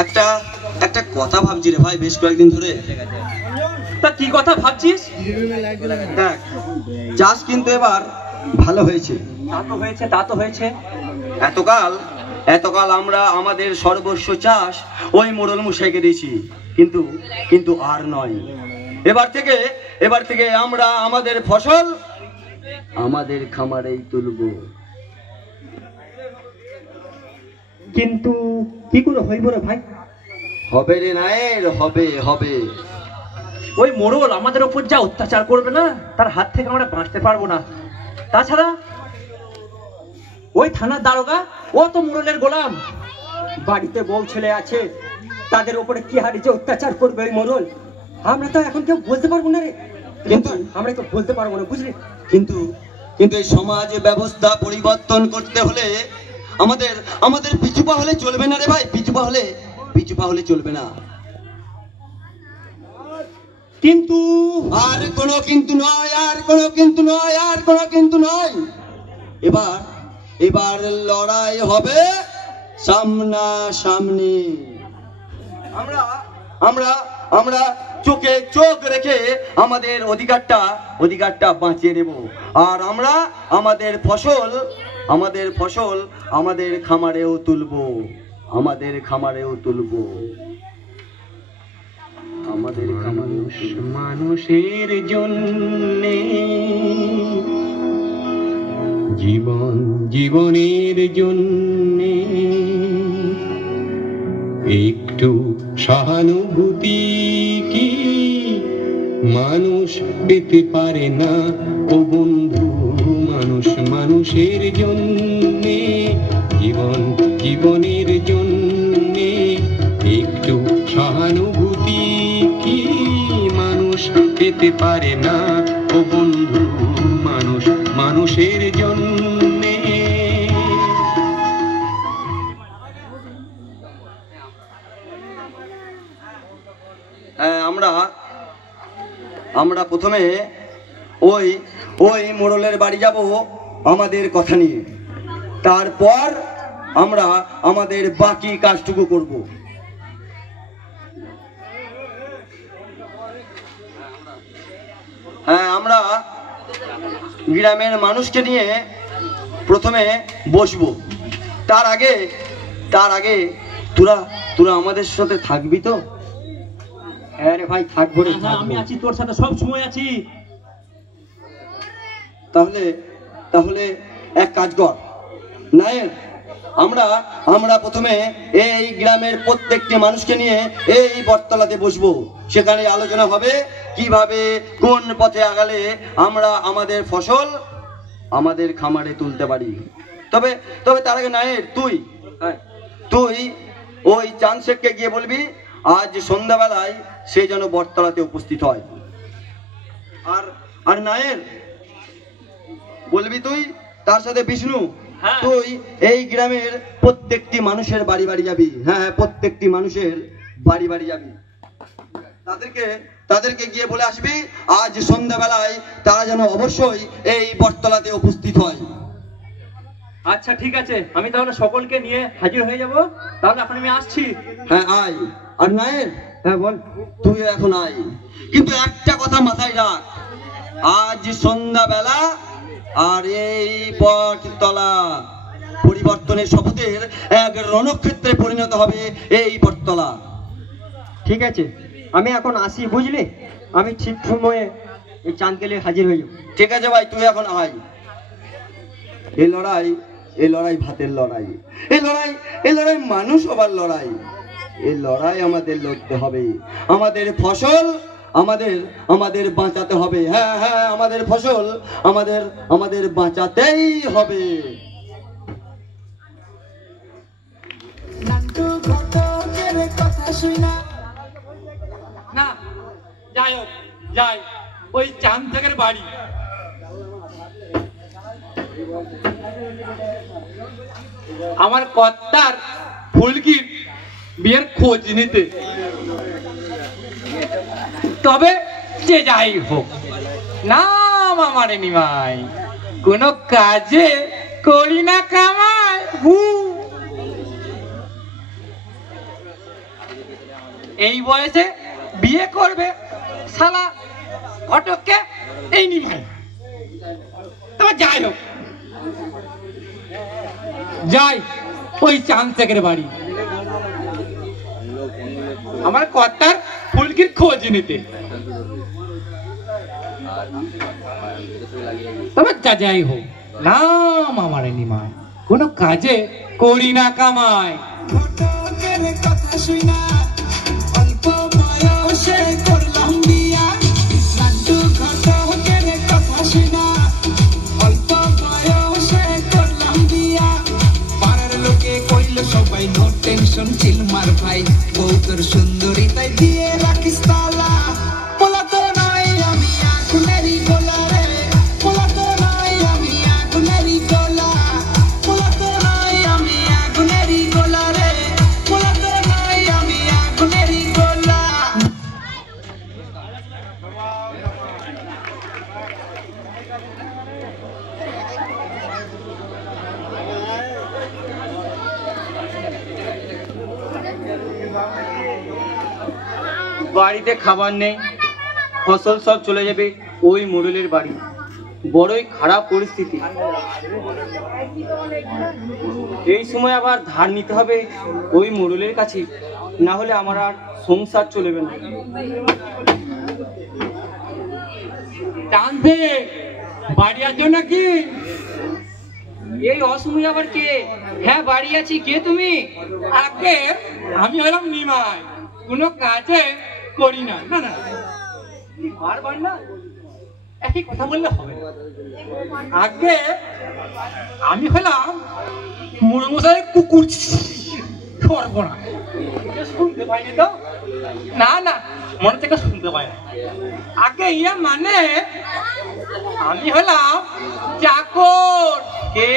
একটা একটা কথা ভাবছি রে ভাই, বেশ কয়েকদিন ধরে। তা কি কথা ভাবছিস? দেখ, চাষ কিন্তু এবার ভালো হয়েছে। তা তো হয়েছে। এতকাল আমরা আমাদের সর্বস্ব চাষ ওই মোড়ল মশাইকে দিয়েছি, কিন্তু আর নয়। এবার থেকে আমরা আমাদের ফসল আমাদের খামারেই তুলব। কিন্তু কি করে হইব রে ভাই? হবে রে নায়ের, হবে। ওই মোড়ল আমাদের উপর যা অত্যাচার করবে না, তার হাত থেকে আমরা বাঁচতে পারবো না। তাছাড়া ওই থানার দারোগা, ও তো মোড়লের গোলাম। বাড়িতে বউ ছেলে আছে, তাদের উপরে কি হারে যে অত্যাচার করবে ওই মোড়ল, আমরা তো এখন কেউ বলতে পারবো না রে। কিন্তু আমরা কেউ বলতে পারবো না, বুঝলি? কিন্তু এই সমাজ ব্যবস্থা পরিবর্তন করতে হলে আমাদের পিছুপা হলে চলবে না রে ভাই। পিছুপা হলে চলবে না। কিন্তু আর কোনো কিন্তু নয়। এবার লড়াই হবে সামনাসামনি। আমরা চোখে চোখ রেখে আমাদের অধিকারটা বাঁচিয়ে নেব। আর আমরা আমাদের ফসল আমাদের খামারেও তুলবো। মানুষের জন্য জীবনের জন্য একটু সহানুভূতি কি মানুষ পেতে পারে না? ও বন্ধু, মানুষের জন্য জীবনের জন্য একটু সহানুভূতি কি মানুষ পেতে পারে না? ও বন্ধু, মানুষের জন্য। আমরা প্রথমে ওই মোড়লের বাড়ি যাব আমাদের কথা নিয়ে। তারপর আমরা আমাদের বাকি কাজটুকু করব। আমরা গ্রামের মানুষকে নিয়ে প্রথমে বসবো। তার আগে তোরা আমাদের সাথে থাকবি তো? হ্যাঁ রে ভাই, থাকবো রে। আমি আছি, তোর সাথে সব সময় আছি। তাহলে এক কাজ কর নায়ের, আমরা প্রথমে এই গ্রামের প্রত্যেকটি মানুষকে নিয়ে এই বটতলাতে বসবো। সেখানে আলোচনা হবে কিভাবে কোন পথে আগালে আমরা আমাদের ফসল আমাদের খামারে তুলতে পারি। তবে তার আগে নায়ের, তুই ওই চাঁদ শেখকে গিয়ে বলবি আজ সন্ধ্যাবেলায় সে যেন বটতলাতে উপস্থিত হয়। আর নায়ের বলবি তুই, তার সাথে বিষ্ণু, তুই এই গ্রামের প্রত্যেকটি মানুষের বাড়ি বাড়ি যাবি। হ্যাঁ, প্রত্যেকটি মানুষের বাড়ি বাড়ি যাবি। তাদেরকে গিয়ে বলে আসবি আজ সন্ধ্যাবেলায় তারা যেন অবশ্যই এই বটতলাতে উপস্থিত হয়। আচ্ছা ঠিক আছে, আমি তাহলে সকলকে নিয়ে হাজির হয়ে যাব। তাহলে এখন আমি আসছি। হ্যাঁ আয়। আর নায়ের, হ্যাঁ বল, তুই এখন আয়, কিন্তু একটা কথা মাথায় রাখ, আজ সন্ধ্যাবেলা আর এই বটতলা পরিবর্তনের শপথের এক রণক্ষেত্রে পরিণত হবে এই বটতলা। ঠিক আছে, আমি এখন আসি, বুঝলি? আমি ঠিক সময়ে এই চাঁদকেলে হাজির হয়ে যাব। ঠিক আছে ভাই, তুই এখন আয়। এই লড়াই ভাতের লড়াই, এই লড়াই মানুষ হবার লড়াই। এই লড়াই আমাদের লড়তে হবে। আমাদের ফসল আমাদের বাঁচাতে হবে। হ্যাঁ, আমাদের ফসল আমাদের বাঁচাতেই হবে। না, যাই ওই চাঁদ থেকে বাড়ি। আমার কর্তার ফুলকির বিয়ের খোঁজ নিতে। তবে যে যাই হোক, নাম আমার নিমাই, কোনো কাজে করি না কামাই। এই বয়সে বিয়ে করবে শালা ঘটককে এই নিমাই। তবে যাই হোক, যাই ওই চাঁদ শেখের বাড়ি আমার কর্তার ফুলকির খোঁজ নিতে। তবে যা যাই হোক, নাম আমার নিমাই, কোনো কাজে করি না কামাই। কথা শুনা অল্প বয়সে করলাম বিয়া, লাড্ডু ঘটকের কথা শুনা অল্প বয়সে করলাম বিয়া। পাড়ার লোকে কইল সবাই নো টেনশন চিল মার ভাই, বউ তোর সুন্দরী তাই দিয়ে রাখিস তালা। পোলা তো নয় আমি আগুনেরই গোলা রে, পোলা তো নয় আমি আগুনেরই গোলা, পোলা তো নয় আমি আগুনেরই গোলা রে, পোলা তো নয় আমি আগুনেরই গোলা। বাড়িতে খাবার নেই, ফসল সব চলে যাবে ওই মোড়লের বাড়ি। বড়ই খারাপ পরিস্থিতি। এই সময় আবার ধার নিতে হবে ওই মোড়লের কাছে, না হলে আমার আর সংসার চলবে না। টানবে বাড়ি আছো নাকি? এই অসময় আবার কে? হ্যাঁ বাড়ি আছি, কে তুমি? আগে আমি হলাম নিমাই, কোনো কাজে করি না। না না, বারবার না একই কথা বললে হবে না। আগে আমি হলাম মুড়মশাই কুকুর। করবো না, শুনতে পাইনি তো? না না, মনে থেকে শুনতে পাই না। আগে ইয়ে মানে আমি হলাম চাকর। কে?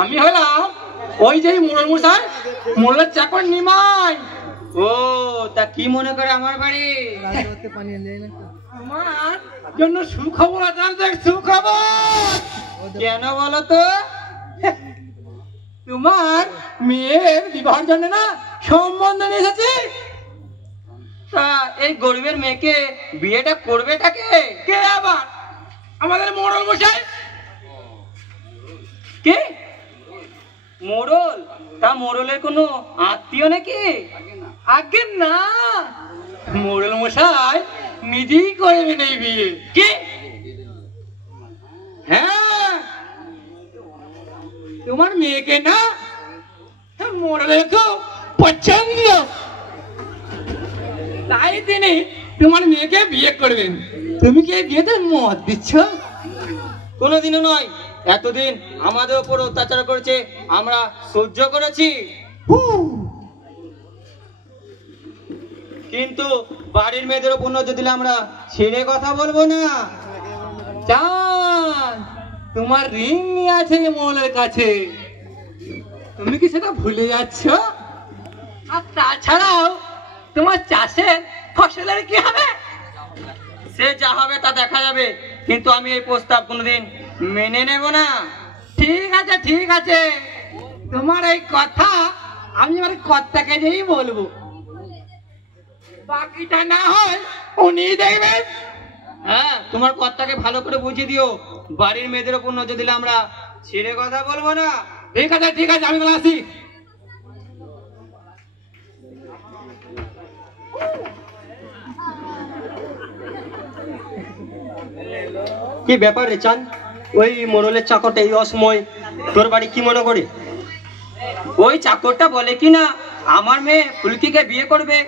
আমি হলাম ওই যে মুড়মশাই মোড়লের চাকর নিমাই। ও তা কি মনে করে আমার বাড়ি? আমার জন্য সুখবর আছে, সুখবর। কেন বলো তো? তোমার মেয়ের বিবাহের জন্য না সম্বন্ধ নিয়ে এসেছি। তা এই গরিবের মেয়েকে বিয়েটা করবেটাকে? কে আবার? আমাদের মোড়ল মশাই। কে? মোড়ল? তা মোড়লের কোনো আত্মীয় নাকি? আগে না, মোড়ল মশাই নিজেই করবেন এই বিয়ে। কি? হ্যাঁ, তোমার মেয়েকে না মোড়লের খুব পছন্দ, তাই তিনি তোমার মেয়েকে বিয়ে করবেন। তুমি কি এই বিয়েতে মত দিচ্ছ? কোনোদিনও নয়। এতদিন আমাদের উপর অত্যাচার করেছে, আমরা সহ্য করেছি, কিন্তু বাড়ির মেয়েদের উপর নজর দিলে আমরা ছেড়ে কথা বলবো না। চাঁদ, তোমার রিং নিয়ে আছে মোড়লের কাছে, তুমি কি সেটা ভুলে যাচ্ছ? আর তাছাড়াও তোমার চাষের ফসলের কি হবে? সে যা হবে তা দেখা যাবে, কিন্তু আমি এই প্রস্তাব কোনোদিন মেনে নেব না। ঠিক আছে ঠিক আছে, তোমার এই কথা আমি আমার কর্তাকে যেই বলবো, বাকিটা না হয় উনি দেখবেন। হ্যাঁ, তোমার কর্তাকে ভালো করে বুঝিয়ে দিও, বাড়ির মেয়েদের উপর নজর দিলে আমরা ছেড়ে কথা বলবো না। ঠিক আছে ঠিক আছে, আমি তাহলে আসি। কি ব্যাপার রে চাঁদ? ওই মোড়লের চাকরটা এই অসময় তোর বাড়ি কি মনে করে? ওই চাকরটা বলে কি না আমার মেয়ে ফুলকিকে বিয়ে করবে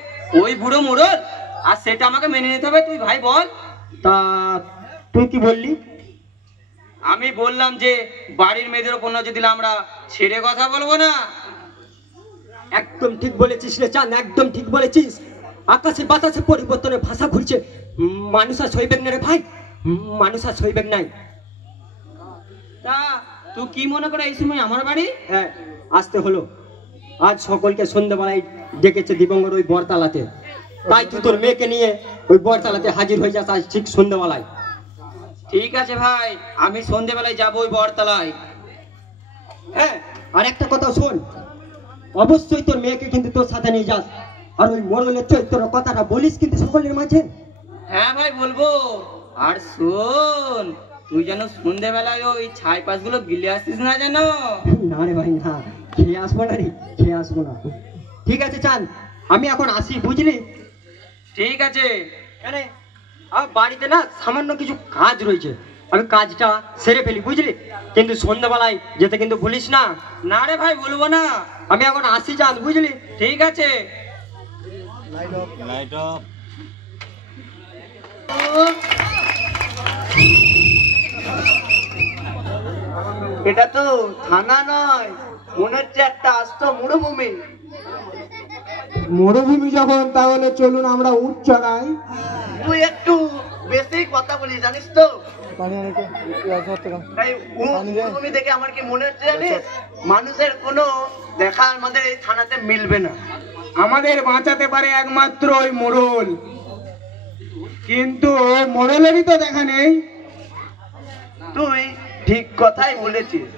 ওই বুড়ো মোড়ল, আর সেটা আমাকে মেনে নিতে হবে। তুই ভাই বল। তা তুই কি বললি? আমি বললাম যে বাড়ির মেয়েদের উপর নজর দিলে আমরা ছেড়ে কথা বলবো না। একদম ঠিক বলেছিস রে চাঁদ, একদম ঠিক বলেছিস। আকাশে বাতাসে পরিবর্তনের ভাষা ঘুরছে, মানুষ আর সইবেক না রে ভাই, মানুষ আর সইবেক নাই। তা তুই কি মনে করে এই সময় আমার বাড়ি? হ্যাঁ, আসতে হলো। আজ সকলকে সন্ধ্যাবেলায় ডেকেছে দিবঙ্গর ওই বরতলাতে, তাই তুই তোর মেয়েকে নিয়ে ওই বরতলাতে হাজির হয়ে যাস আজ ঠিক সন্ধ্যাবেলায়। ঠিক আছে ভাই, আমি সন্ধ্যেবেলায় যাবো ওই বরতলায়। হ্যাঁ, আর একটা কথা শোন, অবশ্যই তোর মেয়েকে কিন্তু তোর সাথে নিয়ে যাস, আর ওই মোড়লের চরিত্রের কথাটা বলিস কিন্তু সকলের মাঝে। হ্যাঁ ভাই বলবো। আর শোন, তুই যেন সন্ধ্যেবেলায় ওই ছাই পাশ গুলো গিলে আসিস না যেন। না রে ভাই না, খেয়ে আসবো না রে, খেয়ে আসবো না। ঠিক আছে চাঁদ, আমি এখন আসি, বুঝলি? ঠিক আছে। কেন আমার বাড়িতে না সামান্য কিছু কাজ রয়েছে, আমি কাজটা সেরে ফেলি, বুঝলি? কিন্তু সন্ধ্যাবেলায় যেতে কিন্তু ভুলিস না। না রে ভাই বলবো না। আমি এখন আসি চাঁদ, বুঝলি? ঠিক আছে। এটা তো থানা নয়, মনে হচ্ছে একটা আস্ত মরুভূমি। মরুভূমি যখন, তাহলে চলুন আমরা উঠ চড়াই। তুই একটু বেশি কথা বলি জানিস তো। মরুভূমি দেখে আমার কি মনে হচ্ছে জানিস, মানুষের কোনো দেখা আমাদের এই থানাতে মিলবে না। আমাদের বাঁচাতে পারে একমাত্র ওই মোড়ল, কিন্তু মোড়লেরই তো দেখা নেই। তুই ঠিক কথাই বলেছিস,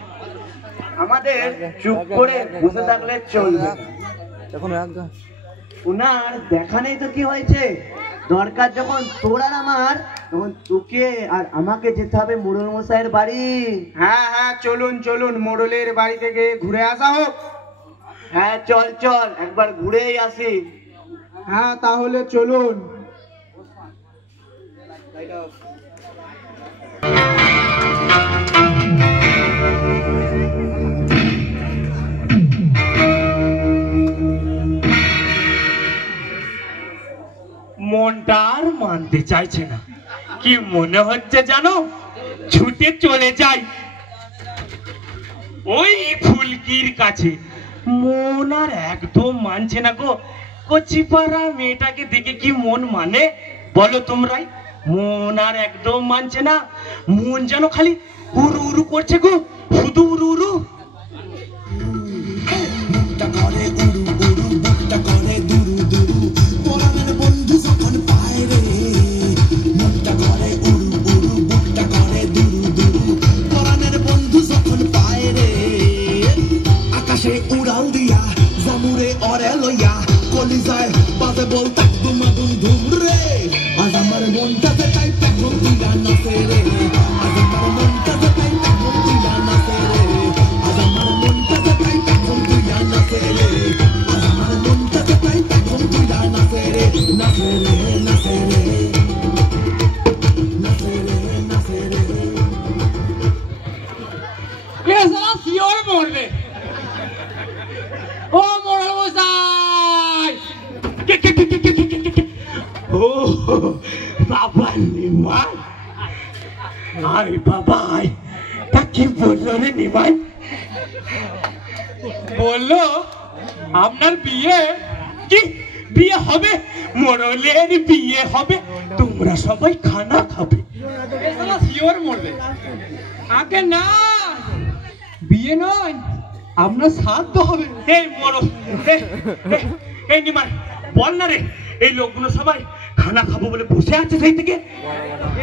আমাদের চুপ করে বসে থাকলে চলবে না। উনার দেখা নেই তো কি হয়েছে, দরকার যখন তোর আর আমার, তখন তোকে আর আমাকে যেতে হবে মোড়ল মশাইয়ের বাড়ি। হ্যাঁ হ্যাঁ, চলুন চলুন, মোড়লের বাড়ি থেকে ঘুরে আসা হোক। হ্যাঁ চল চল, একবার ঘুরেই আসি। হ্যাঁ তাহলে চলুন। মনটা আর মানতে চাইছে না, কি মনে হচ্ছে জানো, ছুটে চলে যাই ওই ফুলকির কাছে। মন আর একদম মানছে না গো, কচিপাড়া মেয়েটাকে দেখে কি মন মানে বলো তোমরাই? মন আর একদম মানছে না, মন যেন খালি উড়ু উড়ু করছে গো, শুধু উড়ু উড়ু। উড়াল দিয়া জামুরে অরে লইয়া কলিজায় বাজে বলতে দুমাদুম ধুম রে, আজ আমার মনটাতে তাই পেখম তুইলা নাচে রে, আজ আমার মনটাতে তাই পেখম তুইলা নাচে রে, আজ আমার মনটাতে তাই পেখম তুইলা নাচে রে, আজ আমার মনটাতে তাই পেখম তুইলা নাচে রে, নাচে রে নাচে রে নাচে রে নাচে রে। কে সালা শিওর মরবে? ও মোড়ল মশাই! ও বাবা নিমাই, আরে বাবা তা কি বললো রে নিমাই? বললো আপনার বিয়ে, কি বিয়ে হবে, মোড়লের বিয়ে হবে, তোমরা সবাই খানা খাবে। শিওর মরবে? আগে না, বিয়ে নয়, আপনার শ্রাদ্ধ হবে। এই মোড়ল, এই নিমাই বল না রে, এই লোকগুলো সবাই খানা খাবো বলে বসে আছে সেই থেকে।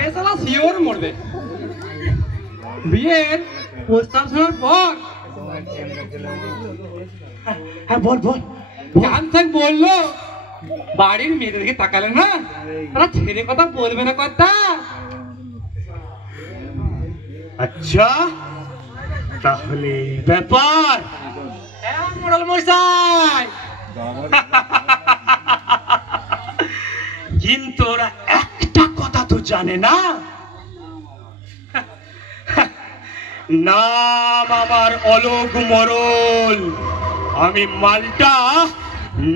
এ শালা শিওর মরবে। বিয়ের প্রস্তাব শোনার পর হ্যাঁ বল বল, জান থাক বললো বাড়ির মেয়েদের দিকে তাকালে না তারা ছেড়ে কথা বলবে না কথা। আচ্ছা তাহলে ব্যাপার। হ্যাঁ মোড়ল মশাই, কিন্তু ওরা একটা কথা তো জানে না, নাম আমার অলোক মরল, আমি মালটা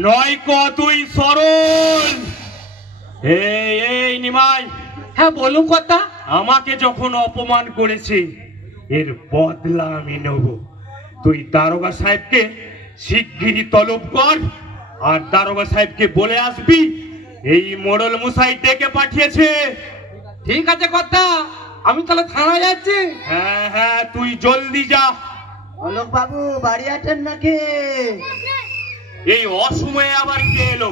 নয় কতই সরল। এই নিমাই, হ্যাঁ বলুন কথা। আমাকে যখন অপমান করেছে এর বদলা আমি নেব। তুই দারোগা সাহেবকে শিগগিরই তলব কর, আর দারোগা সাহেবকে বলে আসবি এই মোড়ল মশাই ডেকে পাঠিয়েছে। ঠিক আছে কথা, আমি তাহলে থানায় যাচ্ছি। হ্যাঁ হ্যাঁ তুই জলদি যা। অলোক বাবু বাড়ি আছেন নাকি? এই অসময়ে আবার কে এলো?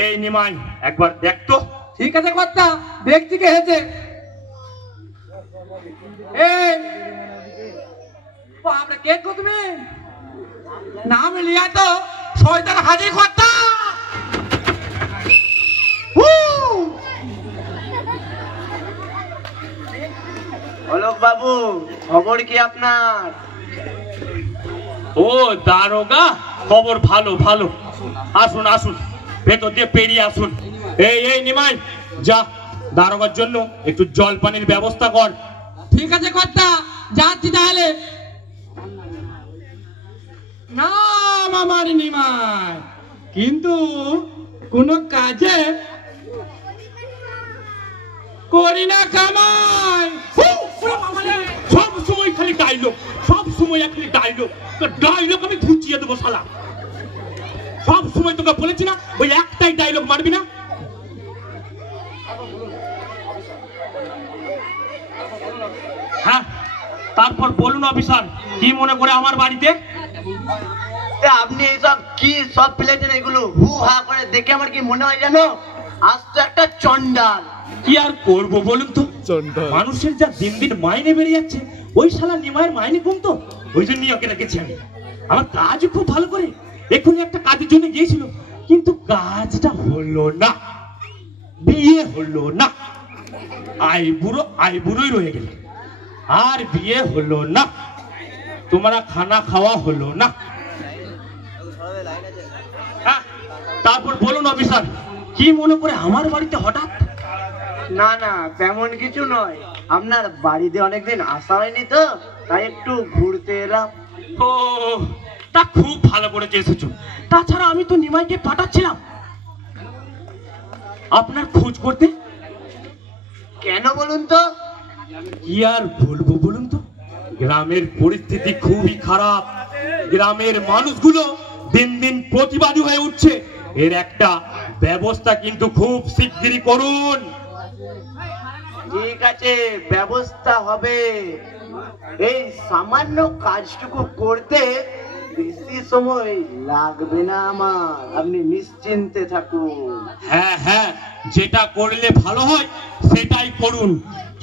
এই নিমাই একবার দেখ তো। ঠিক আছে কথা, দেখছি কে হয়েছে। এই বাপরে, কে গো তুমি? নাম লিয়া তো শয়তান হাজির করতা। অলোক বাবু, খবর কি আপনার? ও দারোগা, খবর ভালো ভালো। আসুন আসুন, ভেতর দিয়ে পেরিয়ে আসুন। এই নিমাই, যা দারোগার জন্য একটু জল পানির ব্যবস্থা কর। ঠিক আছে কর্তা, যাচ্ছি তাহলে। নাম আমার নিমাই, কিন্তু কোন কাজে করি না কামাই। সব সময় খালি ডায়লগ, সব সময় খালি ডায়লগ। ডায়লগ আমি ঘুচিয়ে দেবো শালা। সব সময় তোকে বলেছি না ওই একটাই ডায়লগ মারবি না। হ্যাঁ, তারপর বলুন অফিসার, কি মনে করে আমার বাড়িতে? আপনি এইসব কি সব ফেলেছেন? এগুলো হু হা করে দেখে আমার কি মনে হয় জানো, আজ তো একটা চন্ডাল। কি আর করবো বলুন তো, মানুষের যা দিন দিন মাইনে বেড়ে যাচ্ছে, ওই শালা নিমায়ের মাইনে কমতো, ওই জন্যই ওকে রেখেছি আমি। আমার কাজ খুব ভালো করে, এখনই একটা কাজের জন্য গিয়েছিল, কিন্তু কাজটা হলো না, বিয়ে হলো না। আইবুড়োই রয়ে গেল, আর বিয়ে হলো না, তোমরা খানা খাওয়া হলো না। হ্যাঁ, তারপর বলুন অফিসার, কি মনে করে আমার বাড়িতে হঠাৎ? না না, তেমন কিছু নয়, আপনার বাড়িতে অনেকদিন আসা হয়নি তো, তাই একটু ঘুরতে এলাম। ও, তা খুব ভালো করেছে এসেছো। তাছাড়া আমি তো নিমাইকে পাঠাচ্ছিলাম আপনার খোঁজ করতে। কেন বলুন তো? কি আর বলবো বলুন তো, গ্রামের পরিস্থিতি খুবই খারাপ। গ্রামের মানুষগুলো দিন দিন প্রতিবাদী হয়ে উঠছে। এর একটা ব্যবস্থা কিন্তু খুব শিগগিরই করুন। ঠিক আছে, ব্যবস্থা হবে। এই সামান্য কাজটুকু করতে বেশি সময় লাগবে না আমার, আপনি নিশ্চিন্তে থাকুন। হ্যাঁ হ্যাঁ, যেটা করলে ভালো হয় সেটাই করুন,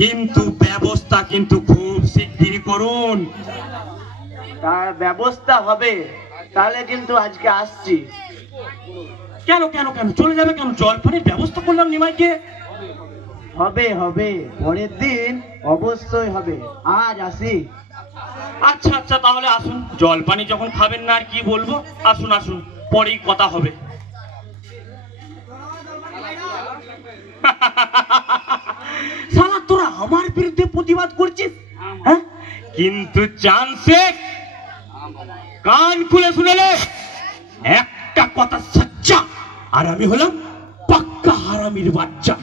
কিন্তু ব্যবস্থা কিন্তু খুব শিগগিরই করুন। তার ব্যবস্থা হবে, তাহলে কিন্তু আজকে আসছি। কেন কেন কেন চলে যাবে কেন? জল পানির ব্যবস্থা করলাম নিমাইকে। হবে হবে, পরের দিন অবশ্যই হবে, আজ আসি। আচ্ছা আচ্ছা, তাহলে আসুন। জল পানি যখন খাবেন না আর কি বলবো, আসুন আসুন, পরেই কথা হবে। শালা তোরা আমার বিরুদ্ধে প্রতিবাদ করছিস, হ্যাঁ? কিন্তু চান্সে কান খুলে শুনে নে, একটা কথা সচ্চা, আর আমি হলাম পাক্কা হারামির বাচ্চা।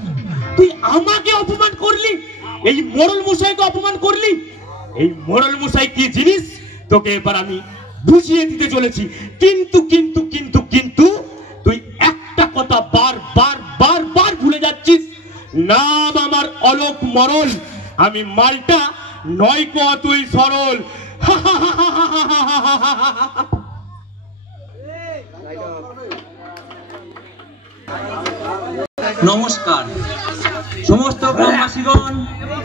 তুই আমাকে অপমান করলি, এই মোড়ল মশাইকে অপমান করলি। এই মোড়ল মশাই কি জিনিস তোকে এবার আমি বুঝিয়ে দিতে চলেছি। কিন্তু কিন্তু কিন্তু কিন্তু তুই একটা কথা বারবার বারবার ভুলে যাচ্ছিস। নাম আমার অলোক মরল, আমি মালটা নয়কো তুই সরল। নমস্কার, সমস্ত গ্রামবাসীগণ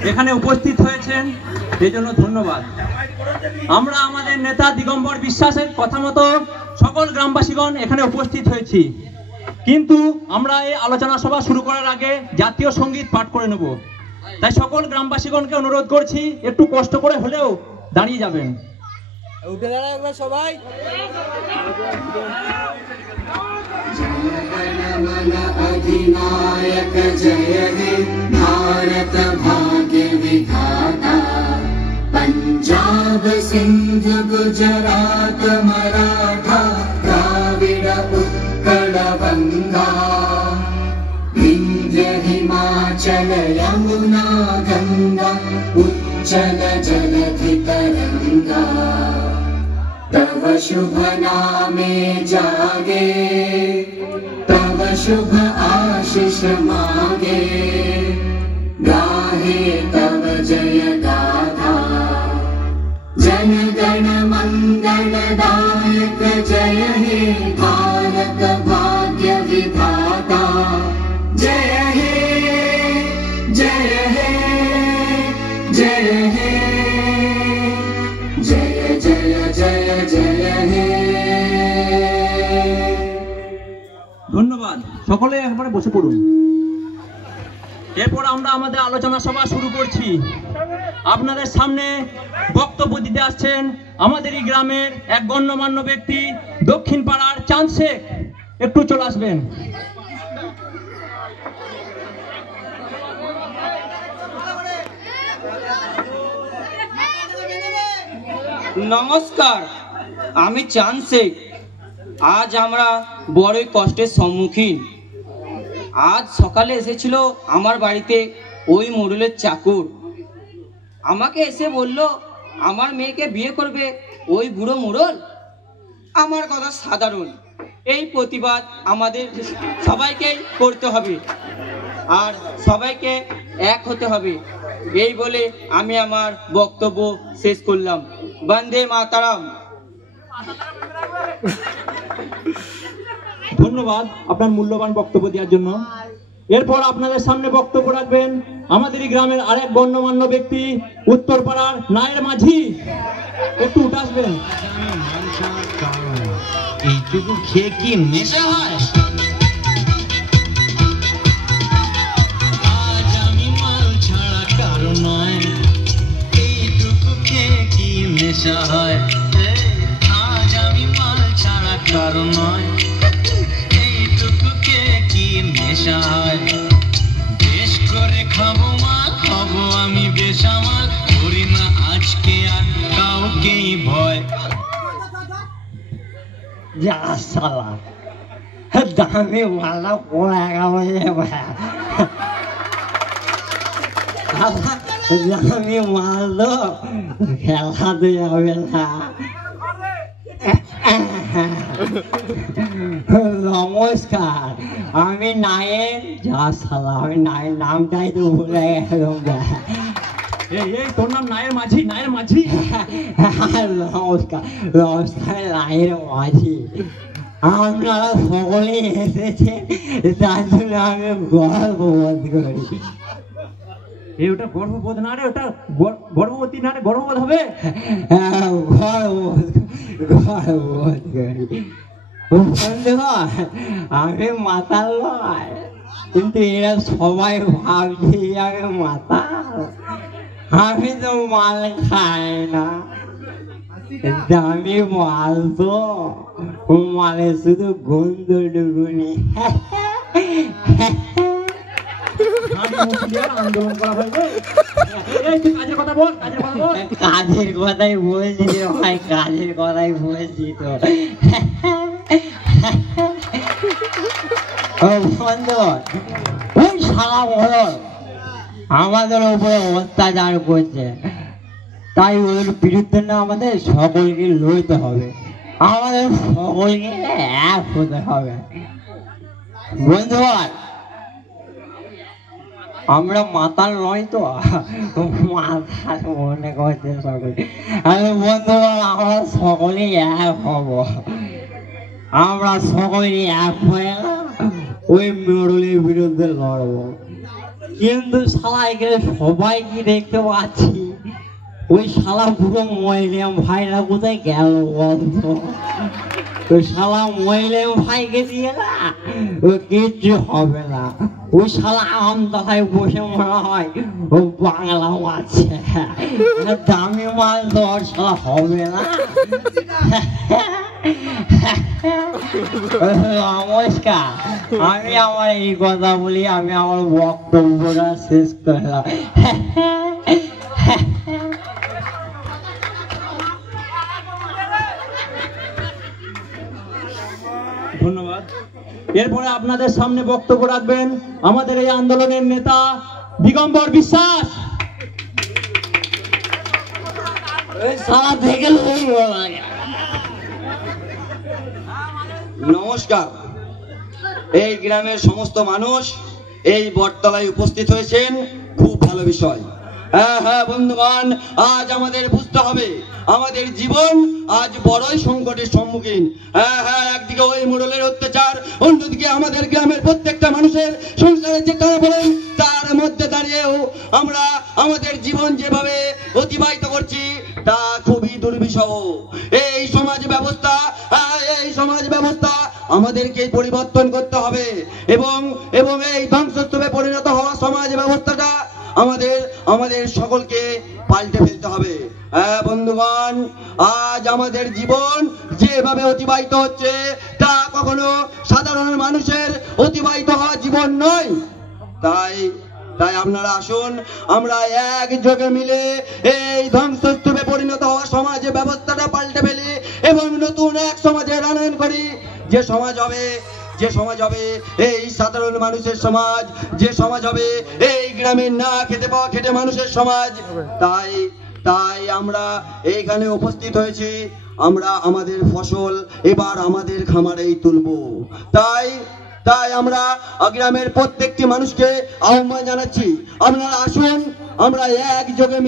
এখানে উপস্থিত হয়েছেন, এই জন্য ধন্যবাদ। আমরা আমাদের নেতা দিগম্বর বিশ্বাসের কথা মতো সকল গ্রামবাসীগণ এখানে উপস্থিত হয়েছি, কিন্তু আমরা এই আলোচনা সভা শুরু করার আগে জাতীয় সঙ্গীত পাঠ করে নেব। তাই সকল গ্রামবাসীগণকে অনুরোধ করছি, একটু কষ্ট করে হলেও দাঁড়িয়ে যাবেন। উঠে দাঁড়া একবার সবাই। अधिनायक जय हे भारत भाग्य विधाता, पंजाब सिंध गुजरात मराठा द्राविड उत्कल गंगा, विंध्य हिमाचल यमुना गंगा उच्चल जलधि तरंगा, तव शुभ नामे जागे, तव शुभ आशीष मागे, गाहे तव जय गाथा, जन गण मंगल दायक जय हे भारत भाग्य विधाता, जय हे जय हे जय हे जय जय जय जय हे সকলে একবারে বসে পড়ুন। এরপর আমরা আমাদের আলোচনা সভা শুরু করছি। আপনাদের সামনে বক্তব্য দিতে আসছেন আমাদের এই গ্রামের এক গণ্যমান্য ব্যক্তি, দক্ষিণ পাড়ার চাঁদ শেখ। একটু চলে আসবেন। নমস্কার, আমি চাঁদ শেখ। আজ আমরা বড়ই কষ্টের সম্মুখীন। আজ সকালে এসেছিল আমার বাড়িতে ওই মোড়লের চাকর। আমাকে এসে বলল আমার মেয়েকে বিয়ে করবে ওই বুড়ো মোড়ল। আমার কথা সাধারণ, এই প্রতিবাদ আমাদের সবাইকে করতে হবে আর সবাইকে এক হতে হবে। এই বলে আমি আমার বক্তব্য শেষ করলাম। বন্দে মাতারাম। ধন্যবাদ আপনার মূল্যবান বক্তব্য দেওয়ার জন্য। এরপর আপনাদের সামনে বক্তব্য রাখবেন আমাদের এই গ্রামের আরেক গণ্যমান্য ব্যক্তি, উত্তরপাড়ার নায়ের মাঝি। একটু উঠে আসবেন। এইটুকু খেয়ে কি নেশা হয়? আজ আমি মাল ছাড়া কারো নয়। এইটুকু খেয়ে কি নেশা হয়? আজ আমি মাল ছাড়া কারো নয়। এইটুকু খেয়ে কি নেশা হয়? বেশ করে খাবো মা, খাবো আমি বেসামাল। করি না আজকে আর কাউকেই ভয়। যা শালা দামি মালা পড়ে গেছে, দামি মাল তো খেলাতে যাবে না। নমস্কার, আমি নায়ের। যা শালা আমি নায়ের নামটাই তো ভুলে গেলাম। এই তোর নাম নায়ের মাঝি? নায়ের মাঝি? নমস্কার, নমস্কার নায়ের মাঝি। আপনারা সকলেই এসেছেন, তার জন্য আমি গর্ববোধ করি। ওটা গর্ভবোধ না রে, ওটা গর্ভবতী না রে, গর্ভবোধ হবে। গর্ববোধ করি। আমি মাতাল নয়, কিন্তু এরা সবাই ভাবছে আমি মাতাল। আমি তো মাল খাই না, দামি মাল তো, মালে শুধু গন্ধ ডুগুনি। আন্দোলন করা হয়েছে। কাজের কথা বল, কাজের কথা বল। কাজের কথাই বলছি রে ভাই, কাজের কথাই বলছি তো। বন্ধুগণ, ওই শালা বড় আমাদের উপরে অত্যাচার করছে, তাই ওর বিরুদ্ধে না আমাদের সকলকে লড়তে হবে, আমাদের সকলকে এক হতে হবে। বন্ধুগণ, আমরা মাতাল নয় তো, মাতাল মনে করছে সকলে। বন্ধুগণ, আমরা সকলেই এক হব। আমরা সকলেই এক হয়ে ওই মোড়লের বিরুদ্ধে লড়বো। কিন্তু শালা এখানে সবাই কি দেখতে পাচ্ছি, ওই শালা পুরো মহিলাম ভাইরা কোথায় গেল বন্ধু? ওই শালা মহিলাম ভাইকে দিয়ে না ও কিচ্ছু হবে না। ওই শালা আমতলায় বসে মনে হয় ও বাংলা মারছে। দামি মাল তো ওর শালা হবে না। নমস্কার, আমি আমার এই কথা বলি, আমি আমার বক্তব্যটা শেষ করলাম। ধন্যবাদ। এরপরে আপনাদের সামনে বক্তব্য রাখবেন আমাদের এই আন্দোলনের নেতা দিগম্বর বিশ্বাস। সারা থেকে নমস্কার। এই গ্রামের সমস্ত মানুষ এই বটতলায় উপস্থিত হয়েছেন, খুব ভালো বিষয়। হ্যাঁ বন্ধুগণ, আজ আমাদের বুঝতে হবে আমাদের জীবন আজ বড়ই সংকটের সম্মুখীন। হ্যাঁ, একদিকে ওই মোড়লের অত্যাচার, অন্যদিকে আমাদের গ্রামের প্রত্যেকটা মানুষের সংসারের যে টানাপোড়েন, তার মধ্যে দাঁড়িয়েও আমরা আমাদের জীবন যেভাবে অতিবাহিত করছি তা খুবই দুর্বিষহ। এই সমাজ ব্যবস্থা আমাদেরকেই পরিবর্তন করতে হবে এবং এবং এই ধ্বংসস্তূপে পরিণত হওয়া সমাজ ব্যবস্থাটা আমাদের সকলকে পাল্টে ফেলতে হবে। হ্যাঁ বন্ধুগণ, আজ আমাদের জীবন যেভাবে অতিবাহিত হচ্ছে তা কখনো সাধারণ মানুষের অতিবাহিত হওয়া জীবন নয়। তাই আপনারা আসুন, আমরা একযোগে মিলে এই ধ্বংসস্তূপে পরিণত হওয়া সমাজ ব্যবস্থাটা পাল্টে ফেলি এবং নতুন এক সমাজের আনয়ন করি, যে সমাজ হবে এই সাধারণ মানুষের সমাজ, যে সমাজ হবে এই গ্রামের না খেতে পাওয়া খেটে মানুষের সমাজ। তাই আমরা এইখানে উপস্থিত হয়েছি, আমরা আমাদের ফসল এবার আমাদের খামারেই তুলবো। তাই আমরা গ্রামের প্রত্যেকটি মানুষকে আহ্বান জানাচ্ছি, আপনারা আসুন, আমরা একযোগে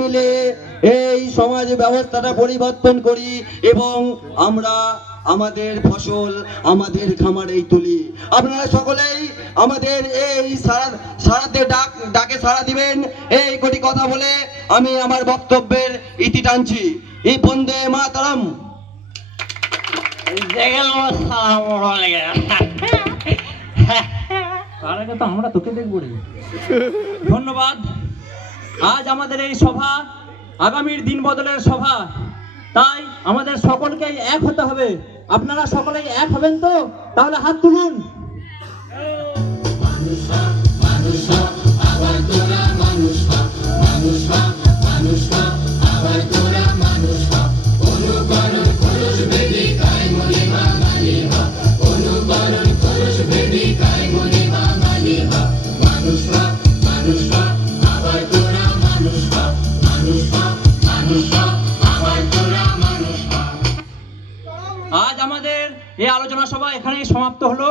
মিলে এই সমাজ ব্যবস্থাটা পরিবর্তন করি এবং আমরা আমাদের ফসল আমাদের খামারেই তুলি। আপনারা সকলেই আমাদের এই সারাতে ডাকে সাড়া দিবেন। এই কোটি কথা বলে আমি আমার বক্তব্যের ইতি টানছি। এই বন্দে মাতরম। তার আগে তো আমরা তোকে দেখবো রে। ধন্যবাদ। আজ আমাদের এই সভা আগামীর দিন বদলের সভা, তাই আমাদের সকলকেই এক হতে হবে। আপনারা সকলেই এক হবেন তো? তাহলে হাত তুলুন। আজ আমাদের এই আলোচনা সভা এখানেই সমাপ্ত হলো।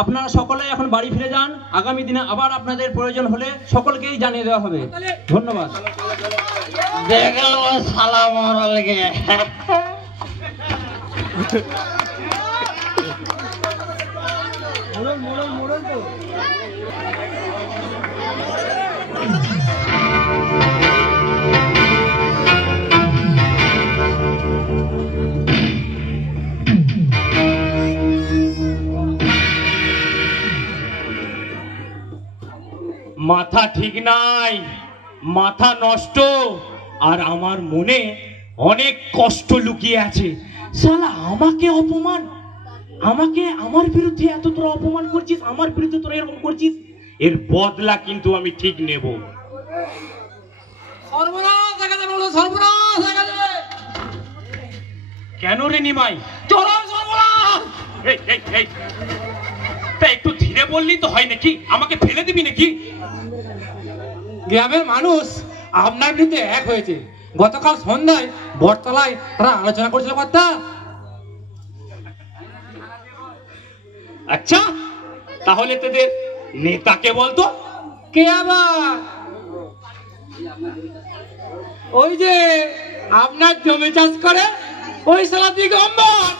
আপনারা সকলে এখন বাড়ি ফিরে যান। আগামী দিনে আবার আপনাদের প্রয়োজন হলে সকলকেই জানিয়ে দেওয়া হবে। ধন্যবাদ। মাথা ঠিক নাই, মাথা নষ্ট, আর আমার মনে অনেক কষ্ট লুকিয়ে আছে। শালা আমাকে অপমান, আমার বিরুদ্ধে এত তোরা অপমান করছিস, আমার বিরুদ্ধে তোরা এরকম করছিস, এর বদলা কিন্তু আমি ঠিক নেব। কেন রে নিমাই? তা একটু ধীরে বললি তো হয় নাকি? আমাকে ফেলে দিবি নাকি? গ্রামের মানুষ আপনার বিরুদ্ধে এক হয়েছে। গতকাল সন্ধ্যায় বটতলায় তারা আলোচনা করেছিল কথা। আচ্ছা, তাহলে তোদের নেতাকে বলতো। কে আবার? ওই যে আপনার জমি চাষ করে ওই শালা দিগম্বর।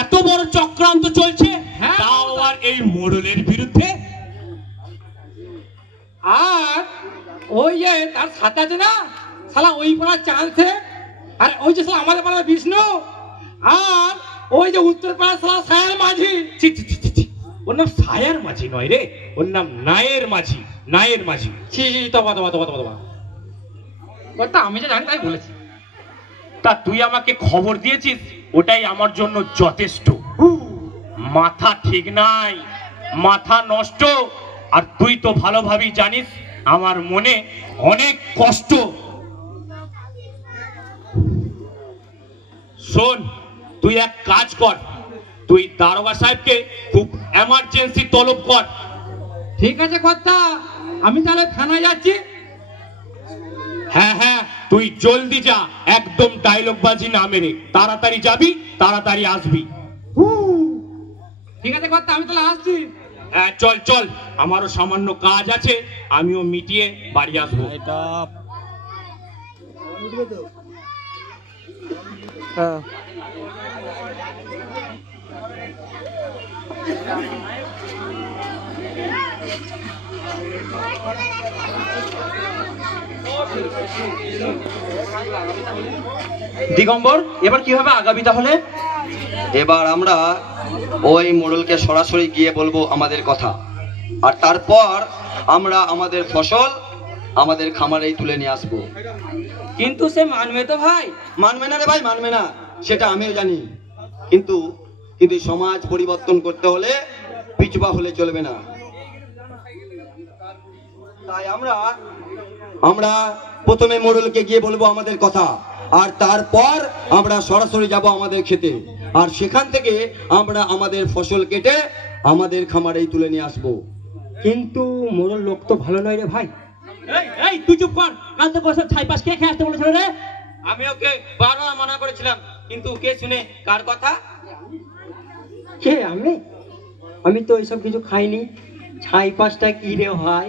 এত বড় চক্রান্ত চলছে, তাও আর এই মোড়লের বিরুদ্ধে। আর ওই যে তার সাথে আছে না শালা ওই পাড়ার চাঁদছে, আর ওই যে শালা আমাদের পাড়ার বিষ্ণু, আর ওই যে উত্তর পাড়ার শালা সায়ার মাঝি। ওর নাম সায়ার মাঝি নয় রে, ওর নাম নায়ের মাঝি। নায়ের মাঝি। কথা আমি যে জানি তাই বলেছি। তা তুই আমাকে খবর দিয়েছিস, ওটাই আমার জন্য যথেষ্ট। মাথা ঠিক নাই, মাথা নষ্ট, আর তুই তো ভালোভাবেই জানিস আমার মনে অনেক কষ্ট। শোন, তুই এক কাজ কর, তুই দারোগা সাহেবকে খুব এমার্জেন্সি তলব কর। ঠিক আছে কথা, আমি তাহলে থানায় যাচ্ছি। হ্যাঁ হ্যাঁ, তুই জলদি যা, একদম ডায়লগ বাজি না মেরে। তাড়াতাড়ি যাবি, তাড়াতাড়ি আসবি। ঠিক আছে কথা, আমি তাহলে আসছি। হ্যাঁ চল চল, আমারও সামান্য কাজ আছে, আমিও মিটিয়ে বাড়ি আসবো। দিগম্বর, এবার কিভাবে আগাবি তাহলে? এবার আমরা ওই মোড়লকে সরাসরি গিয়ে বলবো আমাদের কথা, আর তারপর আমরা আমাদের ফসল আমাদের খামারেই তুলে নিয়ে আসবো। কিন্তু সে মানবে তো ভাই? মানবে না রে ভাই, মানবে না, সেটা আমিও জানি, কিন্তু কিন্তু সমাজ পরিবর্তন করতে হলে পিছপা হলে চলবে না। তাই আমরা প্রথমে মোড়লকে গিয়ে বলবো আমাদের কথা, আর তারপর আমরা সরাসরি যাব আমাদের খেতে, আর সেখান থেকে আমরা আমাদের ফসল কেটে আমাদের খামারেই তুলে নিয়ে আসবো। কিন্তু মোড়ল লোক তো ভালো নয় রে ভাই। এই তুই চুপ কর, কাল তো বছর ছাই পাশ কে খেয়ে আসতে বলেছিল রে? আমি ওকে বারবার মানা করেছিলাম, কিন্তু কে শুনে কার কথা? কে? আমি তো এইসব কিছু খাইনি। ছাই পাঁচটা কি রে ভাই?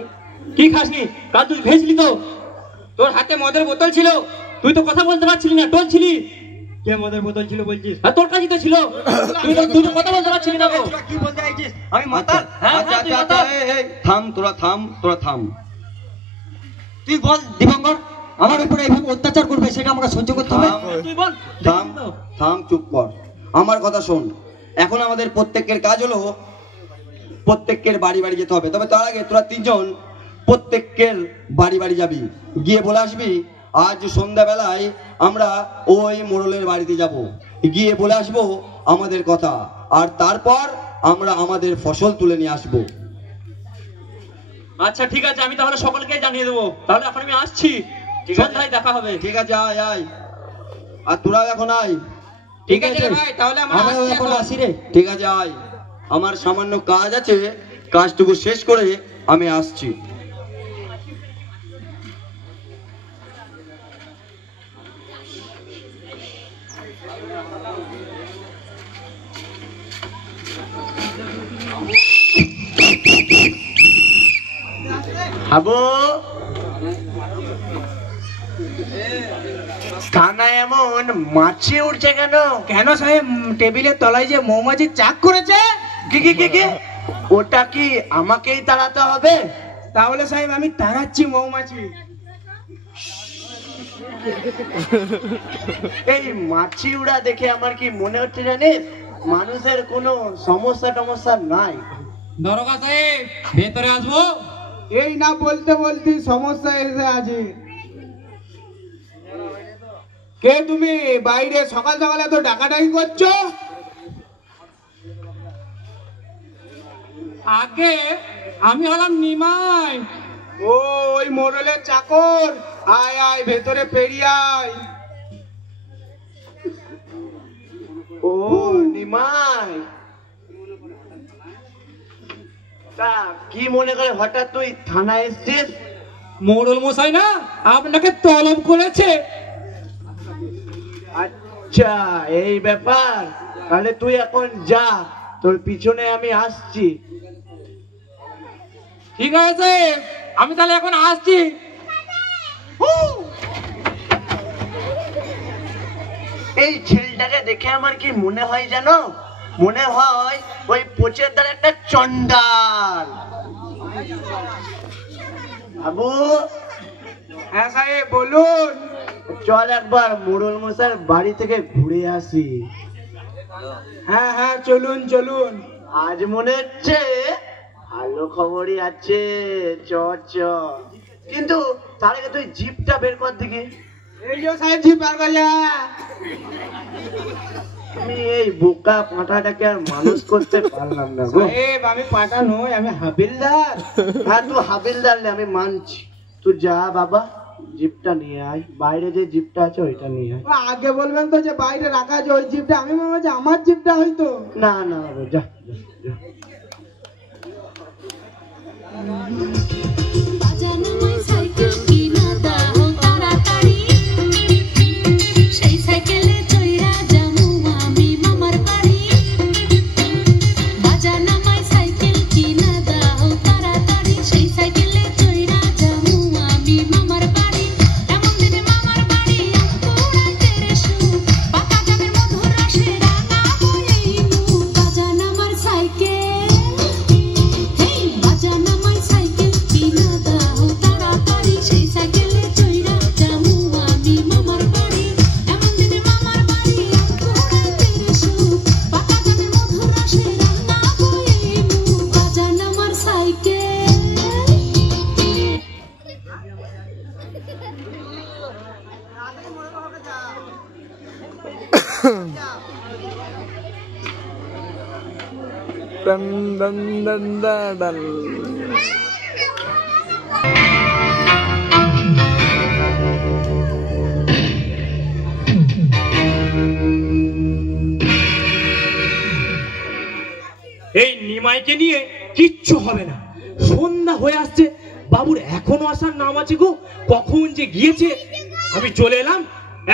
কি খাসনি? কাল তুই ভেজলি তো, তোর হাতে মদের বোতল ছিল, তুই তো কথা বলতে পারছিলি না, টলছিলি। কে মদের বোতল ছিল বলছিস? আর তোর কাছে তো ছিল, তুই তো কথা বলতে পারছিলি না। কি বলতে চাইছিস? আমি মাতাল? হ্যাঁ তুই মাতাল। থাম, তোরা থাম। তুই বল দিগম্বর, আমার উপরে এইভাবে অত্যাচার করবে সেটা আমাকে সহ্য করতে হবে? তুই বল। থাম, চুপ কর, আমার কথা শোন। এখন আমাদের প্রত্যেকের কাজ হলো প্রত্যেকের বাড়ি বাড়ি যেতে হবে। তবে তার আগে তোরা তিনজন প্রত্যেকের বাড়ি বাড়ি যাবি, গিয়ে বলে আসবি আজ সন্ধ্যাবেলায় আমরা ওই মোড়লের বাড়িতে যাব, গিয়ে বলে আসবো আমাদের কথা, আর তারপর আমরা আমাদের ফসল তুলে নিয়ে আসবো। আচ্ছা ঠিক আছে, আমি তাহলে সকলকে জানিয়ে দেবো। তাহলে এখন আমি আসছি, সন্ধ্যায় দেখা হবে। ঠিক আছে, আয়। আর তোরাও এখন আয়। ঠিক আছে ভাই, তাহলে আমরা এখন আসি রে। ঠিক আছে, আয়। আমার সামান্য কাজ আছে, কাজটুকু শেষ করে আমি আসছি। আবু, থানায় এমন মাছি উঠছে কেন? কেন সাহেব, টেবিলের তলায় যে মৌমাছি চাক করেছে। কি ওটা কি আমাকেই তাড়াতে হবে? তাহলে সাহেব আমি তাড়াচ্ছি মৌমাছি। এই মাছি উড়া দেখে আমার কি মনে হচ্ছে জানিস, মানুষের কোনো সমস্যা নাই। দরগা সাহেব, ভেতরে আসবো? এই না বলতে বলতে সমস্যা এসে আছে। কে তুমি? বাইরে সকাল সকালে তো ডাকাডাকি করছো? আগে আমি হলাম নিমাই। ও, ওই মোড়লের চাকর। আয় ভেতরে পেরিয়ে আয়। ও নিমাই, তা কি মনে করে হঠাৎ তুই থানায় এসছিস? মোড়ল মশাই না আপনাকে তলব করেছে। আচ্ছা এই ব্যাপার, তাহলে তুই এখন যা, তোর পিছনে আমি আসছি। ঠিক আছে, আমি তাহলে এখন আসছি। এই ছেলেটাকে দেখে আমার কি মনে হয় জানো? মনে হয় ওই পোচের দ্বারা একটা চন্ডাল। বাবু। হ্যাঁ সাহেব বলুন। চল একবার মোড়ল মশাইয়ের বাড়ি থেকে ঘুরে আসি। হ্যাঁ চলুন। আজ মনে হচ্ছে ভালো খবরই আছে। চ কিন্তু তার আগে তুই জিপটা বের কর দিকে। এই যে সাহেব জিপ বের করলে। আমি এই বোকা পাঁঠাটাকে আর মানুষ করতে পারলাম না গো। সাহেব আমি পাঁঠা নই, আমি হাবিলদার। হ্যাঁ তুই হাবিলদার, আমি মানছি। তুই যা বাবা, জিপটা নিয়ে আয়, বাইরে যে জিপটা আছে ওইটা নিয়ে আয়। আগে বলবেন তো যে বাইরে রাখা আছে ওই জিপটা, আমি মনে হচ্ছে আমার জিপটা হয়তো। না বাবু, যা। বাজান আমার cycle Dun dun dun dun dun. এই নিমাইকে নিয়ে কিচ্ছু হবে না। সন্ধ্যা হয়ে আসছে, বাবুর এখনো আসার নাম আছে গো। কখন যে গিয়েছে, আমি চলে এলাম,